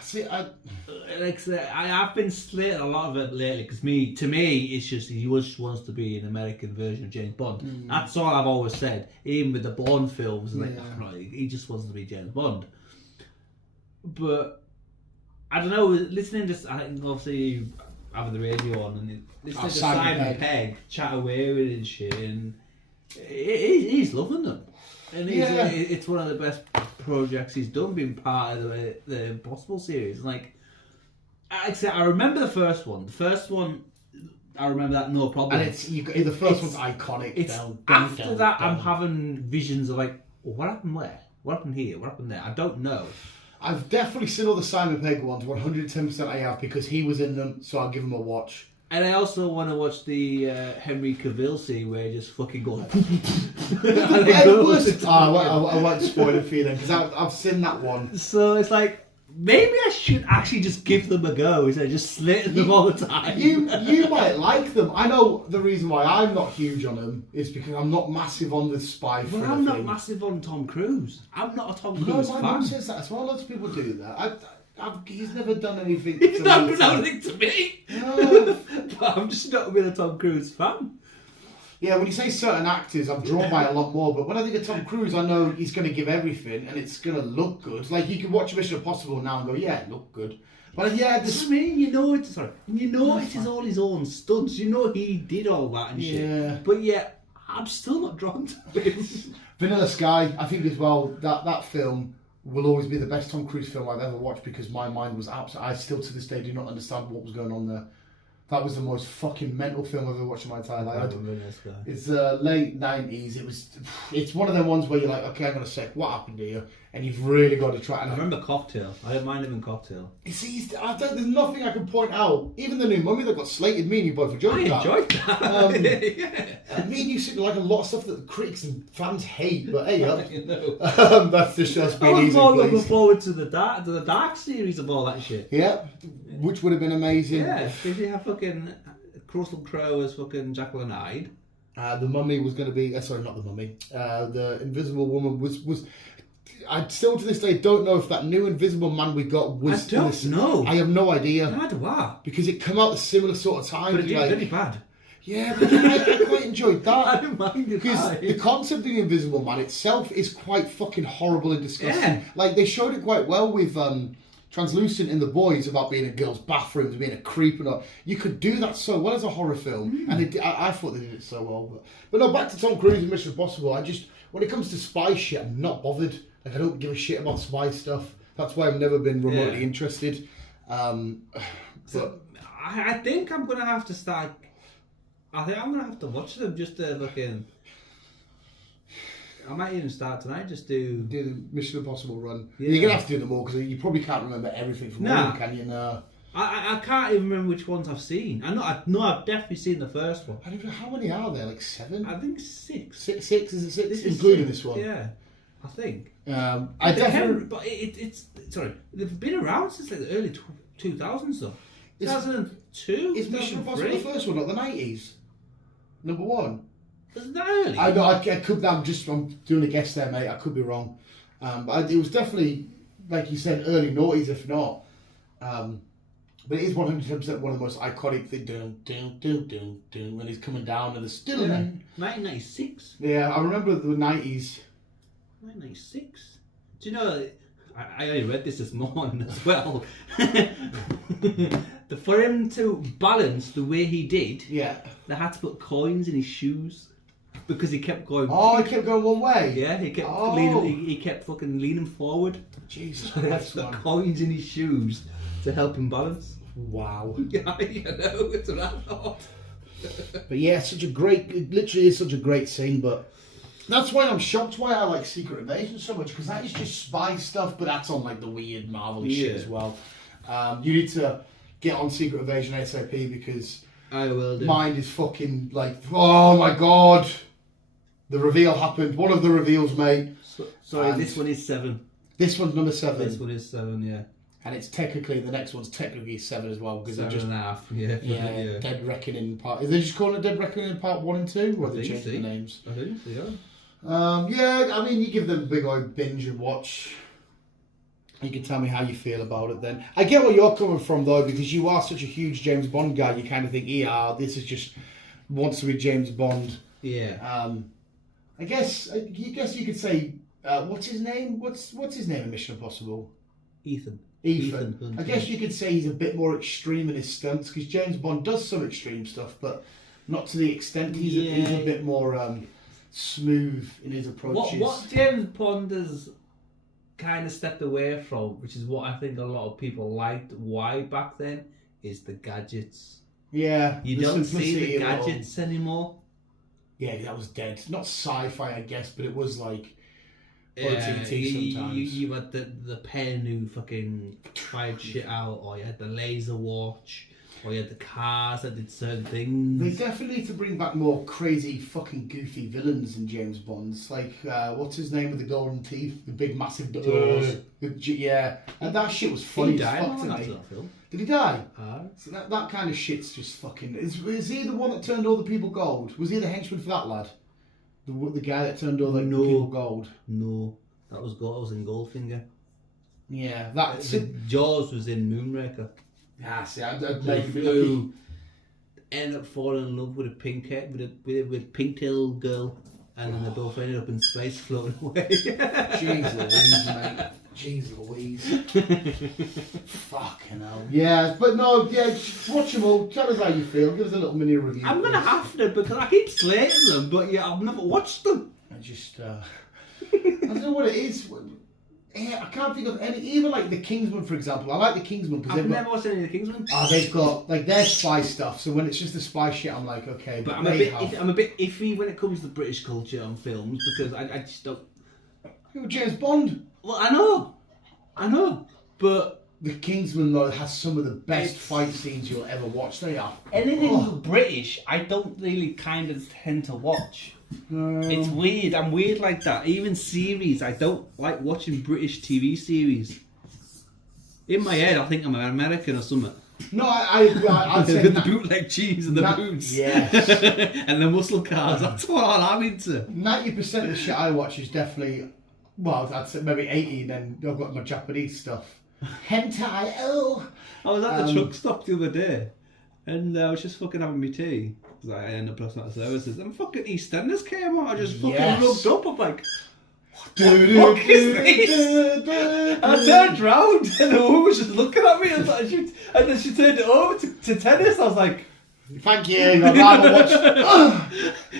See, I have been slating a lot of it lately because to me, it's just he just wants to be an American version of James Bond. That's all I've always said. Even with the Bond films, he just wants to be James Bond. But I don't know. Listening to, I think obviously having the radio on and listening to Simon Pegg chat away with it and shit, and he's loving them. And it's one of the best projects he's done, being part of the Impossible series. Like, I remember the first one. The first one, I remember that no problem. And the first one's iconic. After that, I'm having visions of like, what happened where? What happened here? What happened there? I don't know. I've definitely seen all the Simon Pegg ones. 110% I have because he was in them, so I'll give him a watch. And I also want to watch the Henry Cavill scene where he just fucking goes. I won't spoil it for you then because I've seen that one. So it's like maybe I should actually just give them a go instead of just slitting them all the time. You might like them. I know the reason why I'm not huge on them is because I'm not massive on the spy. But I'm not massive on Tom Cruise. I'm not a Tom Cruise fan. My mum says that as well. Lots of people do that. He's never done anything. He's never done anything to me. No. But I'm just not really a Tom Cruise fan. Yeah, when you say certain actors, I'm drawn by a lot more. But when I think of Tom Cruise, I know he's going to give everything, and it's going to look good. Like you can watch Mission Impossible now and go, yeah, it looked good. But yeah, this. I mean, you know it's all his own stunts. You know he did all that and shit. But yeah, I'm still not drawn to it. Vanilla Sky, I think as well. That film will always be the best Tom Cruise film I've ever watched because my mind was absolutely. I still to this day do not understand what was going on there. That was the most fucking mental film I've ever watched in my entire life. It's late 90s. It's one of them ones where you're like, okay, hang on a sec, what happened here? And you've really got to try. I remember Cocktail. I don't mind him in Cocktail. You see, there's nothing I can point out. Even the new Mummy that got slated, me and you both enjoyed that. I enjoyed that. Yeah. Me and you seem to like a lot of stuff that the critics and fans hate, but hey, that's just us being easy. I was more looking forward to the dark series of all that shit. Yeah, which would have been amazing. Yeah, did you have fucking Russell Crowe as fucking Jekyll and Hyde? The Mummy was going to be... sorry, not the Mummy. The Invisible Woman was... I still to this day don't know if that new Invisible Man we got was... I don't know. I have no idea. Neither do I. Because it came out at a similar sort of time. But it did really bad. Yeah, but I quite enjoyed that. I don't mind it. Because the concept of the Invisible Man itself is quite fucking horrible and disgusting. Yeah. Like, they showed it quite well with... Translucent in The Boys about being in girls' bathrooms, being a creep and all. You could do that so well as a horror film, and I thought they did it so well. But no, back to Tom Cruise and Mission Impossible. When it comes to spy shit, I'm not bothered. Like I don't give a shit about spy stuff. That's why I've never been remotely interested. So I think I'm gonna have to start. I think I'm gonna have to watch them just to fucking. I might even start tonight. Just do the Mission Impossible run. Yeah. You're gonna have to do them all because you probably can't remember everything from all, can you? No. I can't even remember which ones I've seen. I know I've definitely seen the first one. I don't know how many are there. Like 7? I think 6. Six is it 6? Including this one. Yeah, I think. I definitely. But it's sorry. They've been around since like the early 2000s though. 2002. Is Mission Impossible the first one, not the 90s? Number 1. Wasn't that early? I know. I could. I'm doing a guess there, mate. I could be wrong, but it was definitely, like you said, early noughties, if not. But it is 100% one of the most iconic things. Dun, when he's coming down and the still. 1996. Yeah, I remember the 90s. 1996. Do you know? I only read this morning as well. For him to balance the way he did, they had to put coins in his shoes. Because he kept going. Oh, he kept going one way. Yeah, he kept leaning. He kept fucking leaning forward. Jesus Christ! The coins in his shoes to help him balance. Wow. Yeah, you know, it's what I thought. But yeah, it literally is such a great scene. But that's why I'm shocked why I like Secret Invasion so much because that is just spy stuff, but that's on like the weird Marvel shit as well. You need to get on Secret Invasion ASAP because I will do. Mine is fucking like, oh my god. The reveal happened. One of the reveals, mate. Sorry, this one is 7. This one's number 7. This one is 7, yeah. And it's technically, the next one's technically 7 as well. Because 7.5, yeah. Dead Reckoning part. Is they just calling it Dead Reckoning part 1 and 2? Or have they changed the names? I think so, yeah, I mean, you give them a big old binge and watch. You can tell me how you feel about it then. I get where you're coming from though, because you are such a huge James Bond guy. You kind of think, this is just wants to be James Bond. Yeah. I guess you could say what's his name? What's his name in Mission Impossible? Ethan. I guess you could say he's a bit more extreme in his stunts because James Bond does some extreme stuff, but not to the extent. He's a bit more smooth in his approaches. What James Bond has kind of stepped away from, which is what I think a lot of people liked. Why back then is the gadgets. Yeah, you don't see the gadgets anymore. Yeah, that was dead. Not sci-fi, I guess, but it was like OTT sometimes. You had the pen who fucking tried shit out, or you had the laser watch, or you had the cars that did certain things. They definitely need to bring back more crazy fucking goofy villains in James Bond's. Like, what's his name with the golden teeth? The big massive doors. Yeah, and that shit was funny as fuck to me. Did he die? So that kind of shit's just fucking... Is he the one that turned all the people gold? Was he the henchman for that lad? The guy that turned all the people gold? No. That was in Goldfinger. Yeah, that's... Jaws was in Moonraker. Yeah, see, end up falling in love with a pink hair, with pink-tail girl, and then they both ended up in space floating away. Jeez Louise, mate. Jeez Louise. Fucking hell. Yeah, but no, yeah, just watch them all. Tell us how you feel. Give us a little mini review. I'm gonna have to, because I keep slating them, but yeah, I've never watched them. I just, I don't know what it is. I can't think of any, even like the Kingsman, for example. I like the Kingsman because I've never watched any of the Kingsman. Oh, they've got like their spy stuff. So when it's just the spy shit, I'm like, okay. But I'm a bit iffy when it comes to British culture on films because I just don't. James Bond. Well, I know, but the Kingsman though has some of the best fight scenes you'll ever watch. They are anything British. I don't really kind of tend to watch. It's weird. I'm weird like that. Even series, I don't like watching British TV series. In my head, I think I'm American or something. No, I'd say with the bootleg cheese and the boots, yes, and the muscle cars. That's what I'm into. 90% of the shit I watch is definitely, well, I'd say maybe 80. Then I've got my Japanese stuff. Hentai. Oh, I was at the truck stop the other day, and I was just fucking having my tea. I end up looking at the services, and fucking EastEnders came out. I just fucking looked up. I'm like, what the fuck is this? And I turned round, and the woman was just looking at me, and then she turned it over to tennis. I was like, thank you. I'd rather watch.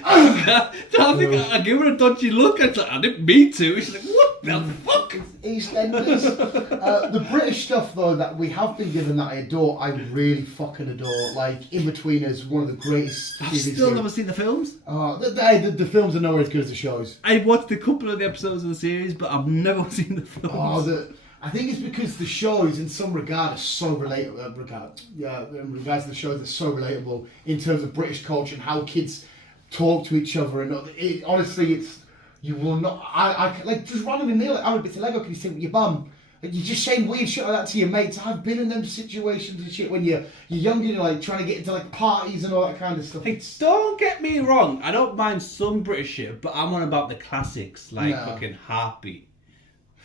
I think I gave her a dodgy look. I didn't mean to. She's like, what the fuck? EastEnders. The British stuff though that we have been given that I adore, I really fucking adore. Like Inbetweeners, one of the greatest. I've still never seen the films. The films are nowhere as good as the shows. I watched a couple of the episodes of the series, but I've never seen the films. I think it's because the shows, in some regard, are so relatable. In regards to the shows, they're so relatable in terms of British culture and how kids talk to each other. And honestly, it's you will not. I like just randomly kneel like, I'm a bit of Lego. Can you sit with your bum? Like, you're just saying weird shit like that to your mates. I've been in them situations and shit when you're younger, you're like trying to get into like parties and all that kind of stuff. Hey, don't get me wrong. I don't mind some British shit, but I'm on about the classics like fucking Heartbeat.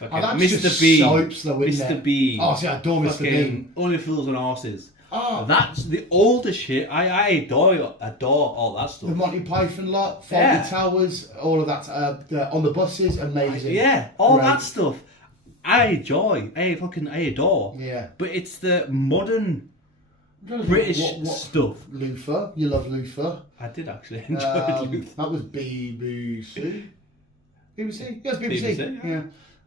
Mr. B. Soaps, though, Mr. B. Oh, see, I adore Mr. B. Only Fools and Horses. Oh. That's the older shit. I adore all that stuff. The Monty Python lot, Fawlty Towers, all of that. On the buses, amazing. Yeah, all that stuff. I enjoy. I adore. Yeah. But it's the modern British stuff. Luther. You love Luther. I did actually enjoy Luther. That was BBC. BBC? Yes, BBC. Yeah.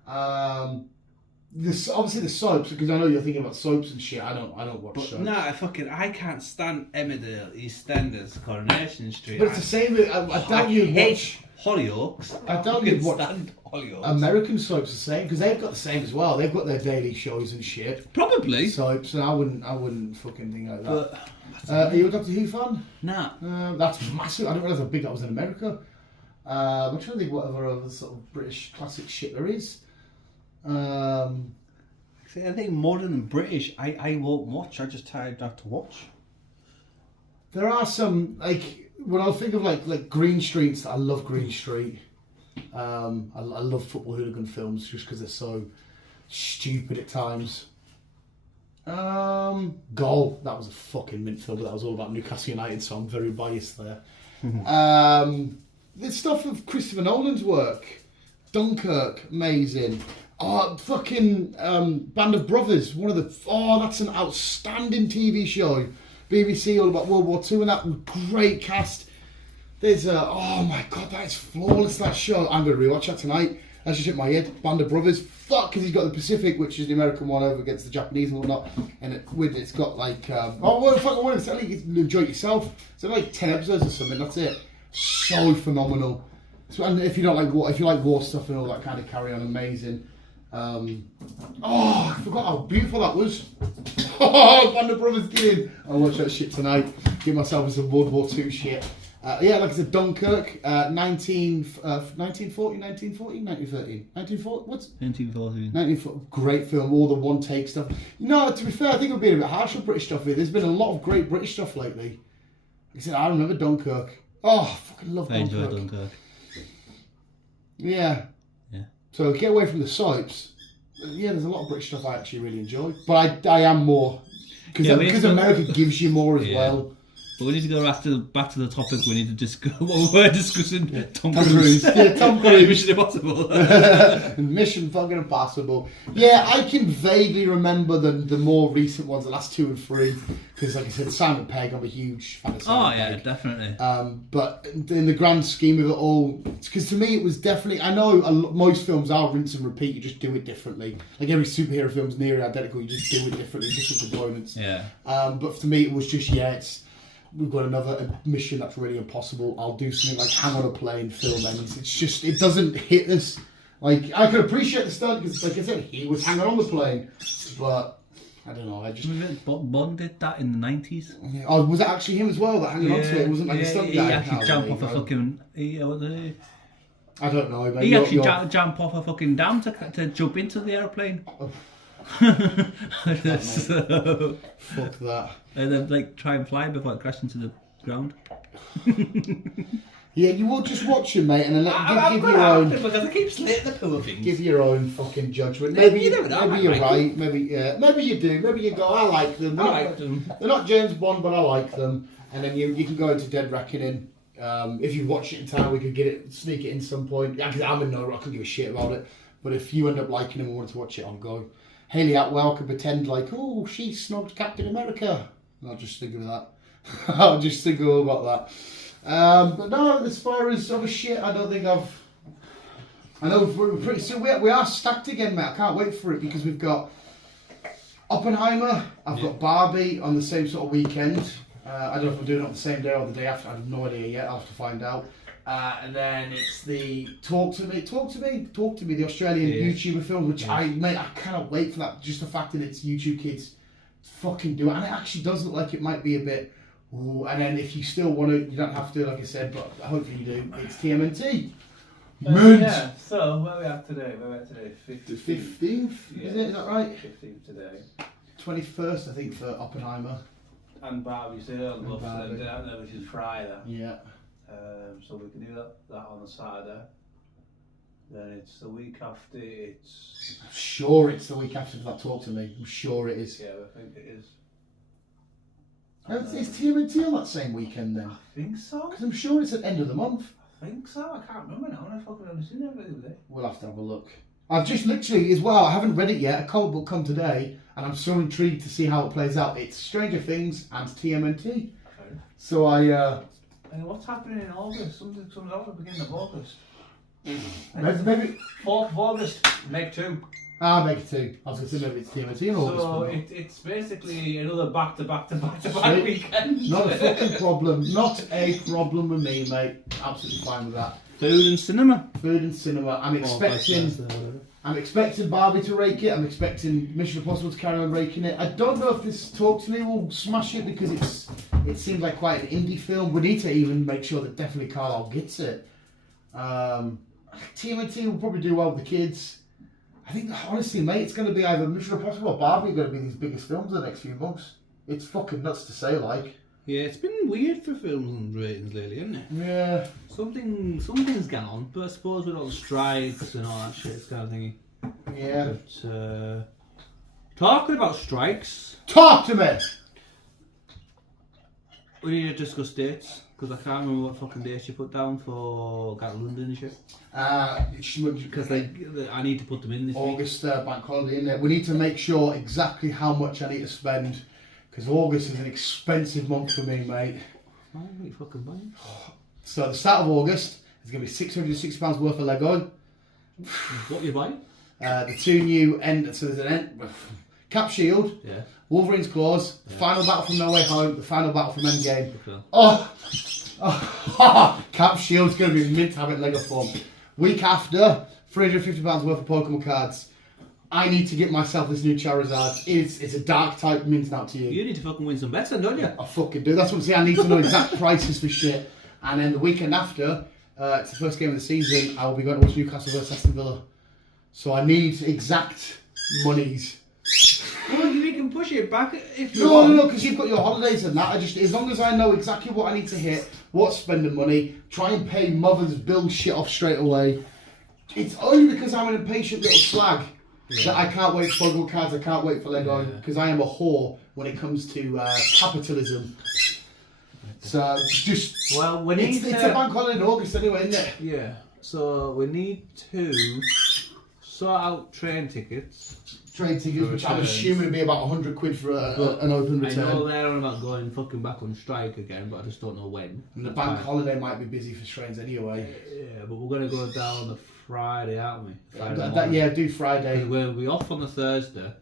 Obviously the soaps, because I know you're thinking about soaps and shit. I don't watch soaps. Nah, I can't stand Emmerdale, EastEnders, Coronation Street. But it's the same. I doubt you'd watch Hollyoaks. I doubt you'd watch Hollyoaks. American soaps the same, because they've got the same as well. They've got their daily shows and shit. Probably soaps, and I wouldn't fucking think like that. Are you a Doctor Who fan? Nah. That's massive. I didn't realise how big that was in America. I'm trying to think whatever other sort of British classic shit there is. I think modern and British, I won't watch. I just tired not to watch. There are some, like when I think of like Green Streets, I love Green Street. I love football hooligan films just because they're so stupid at times. Goal, that was a fucking mint film, but that was all about Newcastle United, so I'm very biased there. The stuff of Christopher Nolan's work, Dunkirk, amazing. Fucking Band of Brothers, that's an outstanding TV show. BBC, all about World War II, and that great cast. There's oh my god, that is flawless, that show. I'm going to rewatch that tonight. That's just hit my head. Band of Brothers, fuck, because he's got the Pacific, which is the American one over against the Japanese and whatnot, and it's got like, I want to tell you, enjoy it yourself. It's like 10 episodes or something, that's it. So phenomenal. So, and if you like war stuff and all that kind of carry on, amazing. I forgot how beautiful that was. Band of Brothers, get in. I'll watch that shit tonight. Give myself some World War II shit. Like I said, Dunkirk, 1940, 1914. Great film, all the one take stuff. No, to be fair, I think we're being a bit harsh on British stuff here. There's been a lot of great British stuff lately. Like I said, I remember Dunkirk. Oh, I fucking love Dunkirk. I enjoy Dunkirk. Yeah. So get away from the soaps. Yeah, there's a lot of British stuff I actually really enjoy. But I am more... Because America gives you more as well. But we need to go back to the topic. We need to just go. What we were discussing, Tom Cruise. Yeah, Tom Cruise. Mission Impossible. Mission fucking Impossible. Yeah, I can vaguely remember the more recent ones, the last 2 and 3, because like I said, Simon Pegg, I'm a huge fan of Simon Pegg. Definitely. But in the grand scheme of it all, because to me it was definitely, I know most films are rinse and repeat, you just do it differently. Like every superhero film's nearly identical, you just do it differently, different components. Yeah. But for me it was just, we've got another mission that's really impossible. I'll do something like hang on a plane, film ends. It's just, it doesn't hit us. Like, I could appreciate the stunt because, like I said, he was hanging on the plane. But, I don't know, Bond did that in the 90s. Yeah. Oh, was it actually him as well that hanging on to it? It wasn't like a stunt guy? He actually jumped off a fucking... I don't know. Mate. He actually jumped off a fucking dam to jump into the aeroplane. Oh. So, fuck that. And then like try and fly before it crashed into the ground. Yeah, you will just watch him, mate, and then give your own. Because I keep slating the poor things. Give your own fucking judgment. Maybe you're right. Maybe you do. Maybe you go. I like them. They're not James Bond, but I like them. And then you can go into Dead Reckoning. If you watch it in time, we could sneak it in some point. Yeah, because I'm in no, I couldn't give a shit about it. But if you end up liking him and wanted to watch it, I'll go. Hayley Atwell can pretend like, oh, she snogged Captain America. And I'll just think of that. I'll just think all about that. But no, as far as other shit, I don't think I know we're pretty soon. We are stacked again, mate. I can't wait for it because we've got Oppenheimer. I've got Barbie on the same sort of weekend. I don't know if we're doing it on the same day or the day after. I have no idea yet. I'll have to find out. And then it's the Talk to Me, the Australian YouTuber film, which I cannot wait for that. Just the fact that it's YouTube Kids fucking do it. And it actually does look like it might be a bit, ooh, and then if you still want to, you don't have to, like I said, but hopefully you do. It's TMNT. Yeah, so where are we at today? 15th, is it? Is that right? 15th today. 21st, I think, for Oppenheimer. And Barbie's there, which is Friday. Yeah. So we can do that on a Saturday. Then it's the week after. I'm sure it's the week after that Talk to Me. I'm sure it is. Yeah, I think it is. Is TMNT on that same weekend then? I think so. Because I'm sure it's at the end of the month. I think so. I can't remember now. I fucking haven't seen it the other day. We'll have to have a look. I've just literally, as well, I haven't read it yet. A cold book come today, and I'm so intrigued to see how it plays out. It's Stranger Things and TMNT. Okay. So And what's happening in August? Something comes out at the beginning of August. Maybe 4th of August, Meg 2. Meg 2. I was going to say maybe it's TMNT in August. So it's basically another back-to-back weekend. Not a fucking problem. Not a problem with me, mate. Absolutely fine with that. Food and cinema. I'm expecting Barbie to rake it. I'm expecting Mission Impossible to carry on raking it. I don't know if this Talk to Me will smash it because it seems like quite an indie film. We need to even make sure that definitely Carlisle gets it. TMNT will probably do well with the kids. I think, honestly, mate, it's going to be either Mission Impossible or Barbie are going to be these biggest films in the next few months. It's fucking nuts to say, like. Yeah, it's been weird for films and ratings lately, isn't it? Yeah. Something's gone on, but I suppose with all the strikes and all that shit, kind of thingy. Yeah. But, talking about strikes... Talk to me! We need to discuss dates, because I can't remember what fucking dates you put down for London and shit. Because I need to put them in this August bank holiday, innit? We need to make sure exactly how much I need to spend. Because August is an expensive month for me, mate. Why are you fucking buying? So at the start of August, there's going to be £660 worth of Lego. What you buying? The 2 new so there's an Cap Shield, Wolverine's Claws, the final battle from No Way Home, the final battle from Endgame. Okay. Cap Shield's going to be mint to have it in Lego form. Week after, £350 worth of Pokemon cards. I need to get myself this new Charizard. It's a dark type minting out to you. You need to fucking win some bets then, don't you? I fucking do. That's what I'm saying. I need to know exact prices for shit. And then the weekend after, it's the first game of the season, I will be going to watch Newcastle versus Aston Villa. So I need exact monies. Well, you can push it back if you want. No, because you've got your holidays and that. As long as I know exactly what I need to hit, what's spending money, try and pay mother's bill shit off straight away. It's only because I'm an impatient little slag. Yeah. That I can't wait for Pokemon cards, I can't wait for Lego, because I am a whore when it comes to capitalism. So just we need it's a bank holiday in August anyway, isn't it? Yeah. So we need to sort out train tickets. Train tickets, which I'm assuming would be about £100 for an open return. I know they're on about going fucking back on strike again, but I just don't know when. And the bank holiday might be busy for trains anyway. Yeah, but we're going to go down on the Friday, aren't we? Do Friday. We'll be off on the Thursday.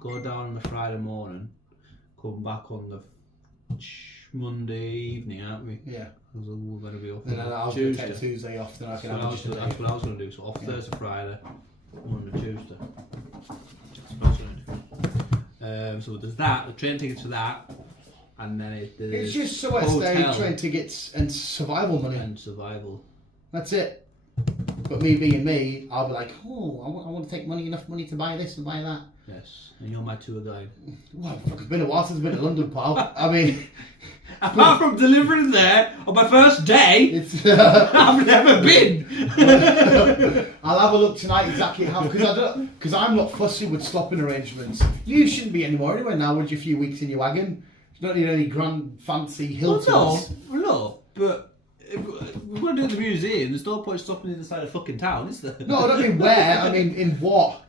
Go down on the Friday morning. Come back on the Monday evening, aren't we? Yeah. Because we're going to be off on Tuesday. Take Tuesday off, then I can that's what I was going to do. So off Thursday, Friday, Monday, Tuesday. That's what I was going to do. So there's that, the train tickets for that, and then it's just so I stay, train tickets and survival money. And survival. That's it. But me being me, I'll be like, oh, I want to take enough money to buy this and buy that. Yes, and you're my tour guide. Well, it's been a while since I've been to London, pal. I mean... Apart from delivering there on my first day, I've never been. I'll have a look tonight exactly how, because I'm not fussy with stopping arrangements. You shouldn't be anymore anyway now with your few weeks in your wagon. You don't need any grand fancy hill tours. No, but we're going to do it at the museum. There's no point stopping inside a fucking town, is there? No, I don't mean where, I mean in what.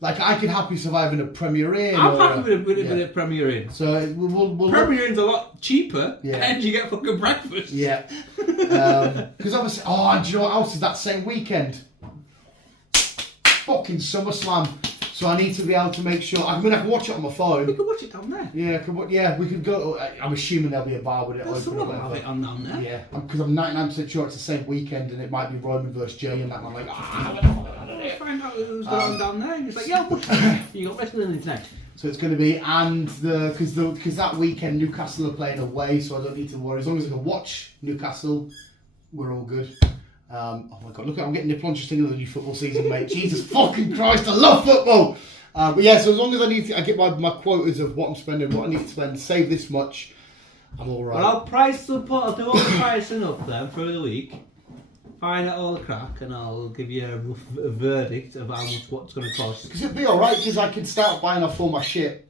Like, I can happily survive in a Premier Inn. I'm happy with a Premier Inn. So we'll Premier Inn's a lot cheaper, and you get fucking breakfast. Yeah. Because obviously, and do you know what else is that same weekend? Fucking SummerSlam. So I need to be able to make sure. I mean, I can watch it on my phone. We can watch it down there. Yeah, we could go. I'm assuming there'll be a bar with it open. Someone will have it on down there. Yeah, because I'm 99% sure it's the same weekend, and it might be Roman versus Jay, and that. And I'm like, I don't know. Find out who's going on down there. And it's like, yeah, you got wrestling tonight. So it's going to be, and because that weekend Newcastle are playing away, so I don't need to worry. As long as I can watch Newcastle, we're all good. Oh my god, look, I'm getting nipple on just thinking of the new football season, mate. Jesus fucking Christ, I love football! But yeah, so as long as I get my quotas of what I'm spending, what I need to spend, save this much, I'm alright. Well, I'll do all the pricing up then for the week, find out all the crack, and I'll give you a rough verdict of how much what's going to cost. Because it'll be alright, because I can start buying off all my shit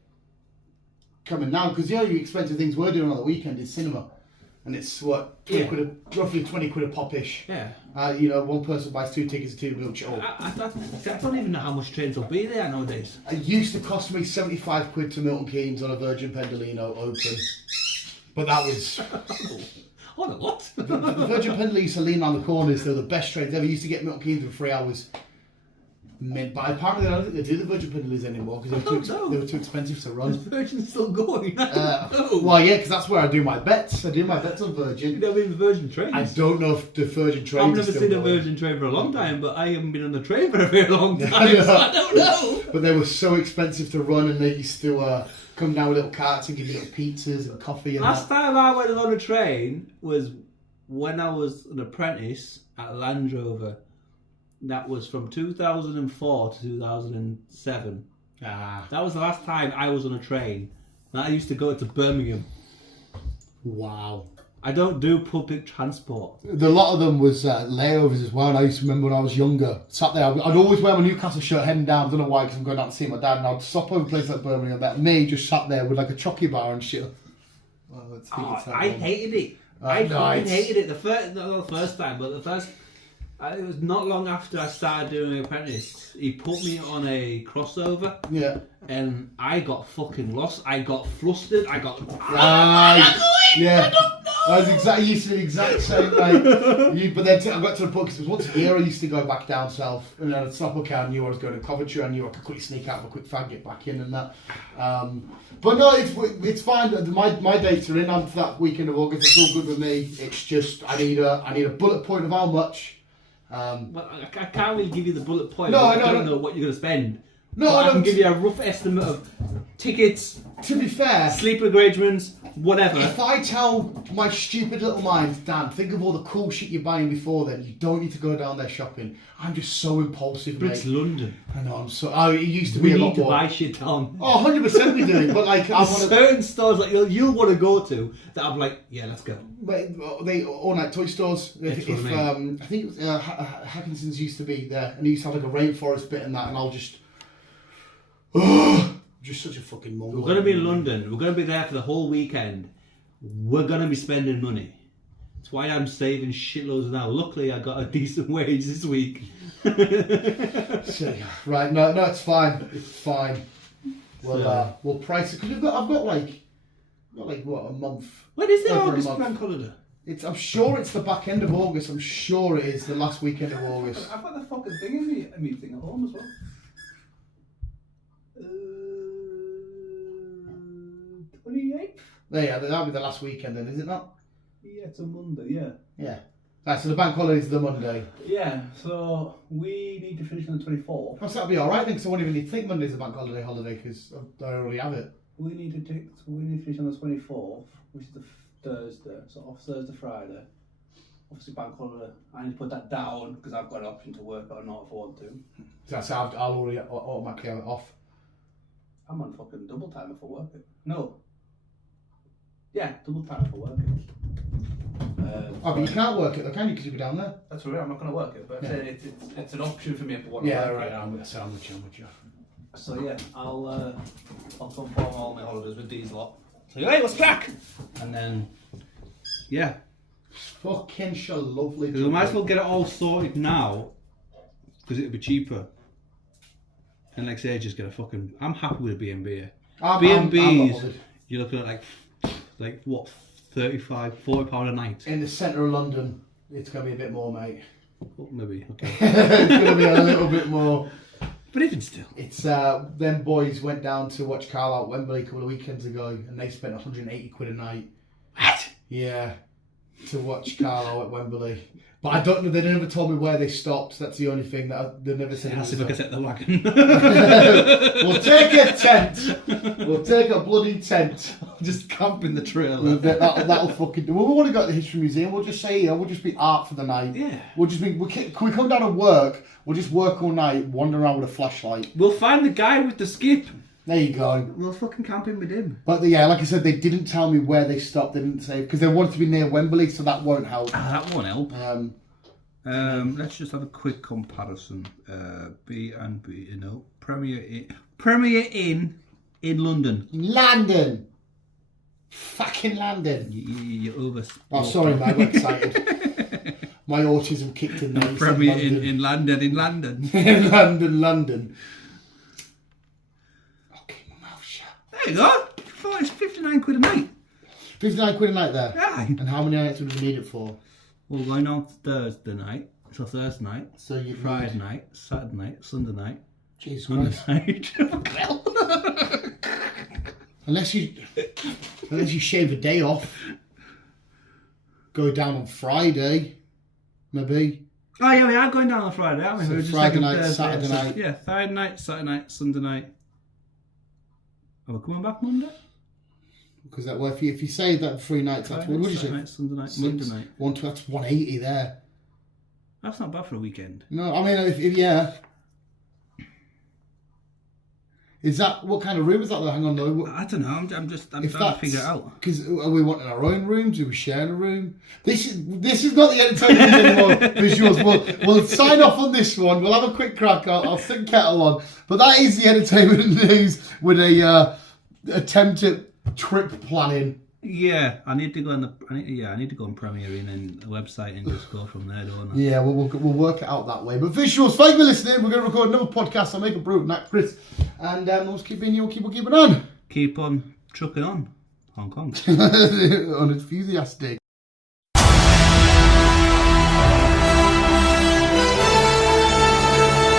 coming now, because the only expensive things we're doing on the weekend is cinema. And it's what, roughly 20 quid a pop-ish. Yeah. One person buys 2 tickets to 2 milkshake. I don't even know how much trains will be there nowadays. It used to cost me 75 quid to Milton Keynes on a Virgin Pendolino open. But that was... On a what? The Virgin Pendolino used to lean on the corners. They were the best trains ever. Used to get Milton Keynes in 3 hours. But apparently I don't think they do the Virgin Pendolins anymore because they were too expensive to run. Is Virgin still going? Well, yeah, because that's where I do my bets. I do my bets on Virgin. You know, the Virgin trains. I don't know if the Virgin trains. I've never seen a Virgin train for a long time, but I haven't been on the train for a very long time, so I don't know. But they were so expensive to run, and they used to come down with little carts and give you little pizzas and coffee. And Last time I went on a train was when I was an apprentice at Land Rover. That was from 2004 to 2007. That was the last time I was on a train. And I used to go to Birmingham. Wow. I don't do public transport. A lot of them was layovers as well. And I used to remember when I was younger, sat there, I'd always wear my Newcastle shirt heading down. I don't know why, because I'm going down to see my dad. And I'd stop over places like Birmingham. That me just sat there with like a chocky bar and shit. Well, I hated it. I hated it. Not the first time, but the first... It was not long after I started doing an apprentice. He put me on a crossover. Yeah. And I got fucking lost. I got flustered. I got... Yeah. I was exactly used to the exact same way. But then I got to the point because once a year I used to go back down south, and then I'd stop a car. I knew I was going to Coventry. I knew I could quickly sneak out of a quick fag, get back in, and that. But no, it's fine. My dates are in on that weekend of August. It's all good with me. It's just I need a bullet point of how much. Well, I can't really give you the bullet point. No, I don't know what you're going to spend. No, I can give you a rough estimate of tickets. To be fair, sleeper engagements, whatever. If I tell my stupid little mind, Dan, think of all the cool shit you're buying before then. You don't need to go down there shopping. I'm just so impulsive, but mate. It's London. I know. I'm so. It used to be a lot more. We need to buy shit down. Oh, 100% we do. But like, certain stores that you'll want to go to that I'm like, yeah, let's go. But they all night toy stores. I think Hackinson's used to be there, and he used to have like a rainforest bit and that, and I'll just. Just such a fucking mongol. We're going to be in London. We're going to be there for the whole weekend. we're going to be spending money. That's why I'm saving shitloads now. Luckily, I got a decent wage this week. Right, no, it's fine. It's fine. We'll price it because I've got like what, a month. When is the Over a August month. bank holiday? I'm sure it's the back end of August. I'm sure it is the last weekend of August. I've got the fucking thing in me thing at home as well. 28th? Yeah, that'll be the last weekend then, is it not? Yeah, it's a Monday, yeah. Yeah. Right, so the bank holiday is the Monday. Yeah, so we need to finish on the 24th. Perhaps that'll be alright then, because I won't even need to think Monday's a bank holiday, because I already have it. We need to finish on the 24th, which is the Thursday, so off Thursday, Friday. Obviously bank holiday, I need to put that down, because I've got an option to work or not if I want to. So that's how I'll already automatically have it off. I'm on fucking double time if I work it. No. Yeah, double time if I work it. But you can't work it though, can you? Because you'll be down there. That's right, I'm not going to work it, but it's an option for me if I want to work work it. Yeah, right, I'm with you. So yeah, I'll confirm all my holidays with these lot. So hey, let's crack! And then, yeah. Fucking sure, lovely. We might as well get it all sorted now, because it'll be cheaper. And like I say, just get a fucking... I'm happy with a B&B. B&Bs, you're looking at like what, 35, 40 £40 a night. In the centre of London, it's going to be a bit more, mate. Well, maybe, okay. It's going to be a little bit more. But even still. It's, them boys went down to watch Carl at Wembley a couple of weekends ago, and they spent 180 quid a night. What? Yeah, to watch Carlo at Wembley. But I don't know, they never told me where they stopped. That's the only thing that they never said. That's if I can set the wagon. We'll take a tent. We'll take a bloody tent. Just camp in the trailer. That'll fucking do. Well, we want to go to the History Museum. We'll just say, we'll just be art for the night. Yeah. We'll just be, can we come down and work? We'll just work all night, wander around with a flashlight. We'll find the guy with the skip. There you go. We'll fucking camp in with him. But yeah, like I said, they didn't tell me where they stopped. They didn't say, because they wanted to be near Wembley, so that won't help. That won't help. Let's just have a quick comparison. B&B, Premier Inn in London. London. Fucking London. You're over. Oh, sorry, mate. I got excited. My autism kicked in there. Premier in London. In London. There you go. It's 59 quid a night. 59 quid a night there? Aye. And how many nights would we need it for? We're going on Thursday night. So Thursday night. So you Friday night, Saturday night, Sunday night. Jesus Monday Christ. night. Unless you shave a day off. Go down on Friday. Maybe. Oh yeah, we are going down on Friday, aren't we? So We're just Friday night, Thursday, Saturday night. Yeah, Friday night, Saturday night, Sunday night. Are we coming back Monday? Because that, well, if you say that 3 nights, that's what would you say? Saturday night, Sunday night, Monday night. That's 180 there. That's not bad for a weekend. No, I mean, if yeah. Is that, what kind of room is that though? Hang on though. I don't know, I'm trying to figure it out. Because are we wanting our own rooms? Are we sharing a room? This is not the entertainment anymore. Visuals. We'll sign off on this one. We'll have a quick crack. I'll stick kettle on. But that is the entertainment news with a attempt at trip planning. Yeah, I need to go on I need to go on Premier Inn and the website and just go from there, don't I? Yeah, we'll work it out that way. But visuals, thank you for listening. We're going to record another podcast. I'll make a brew with Matt Chris, and we'll just keep on. Keep on trucking on, Hong Kong. Unenthusiastic.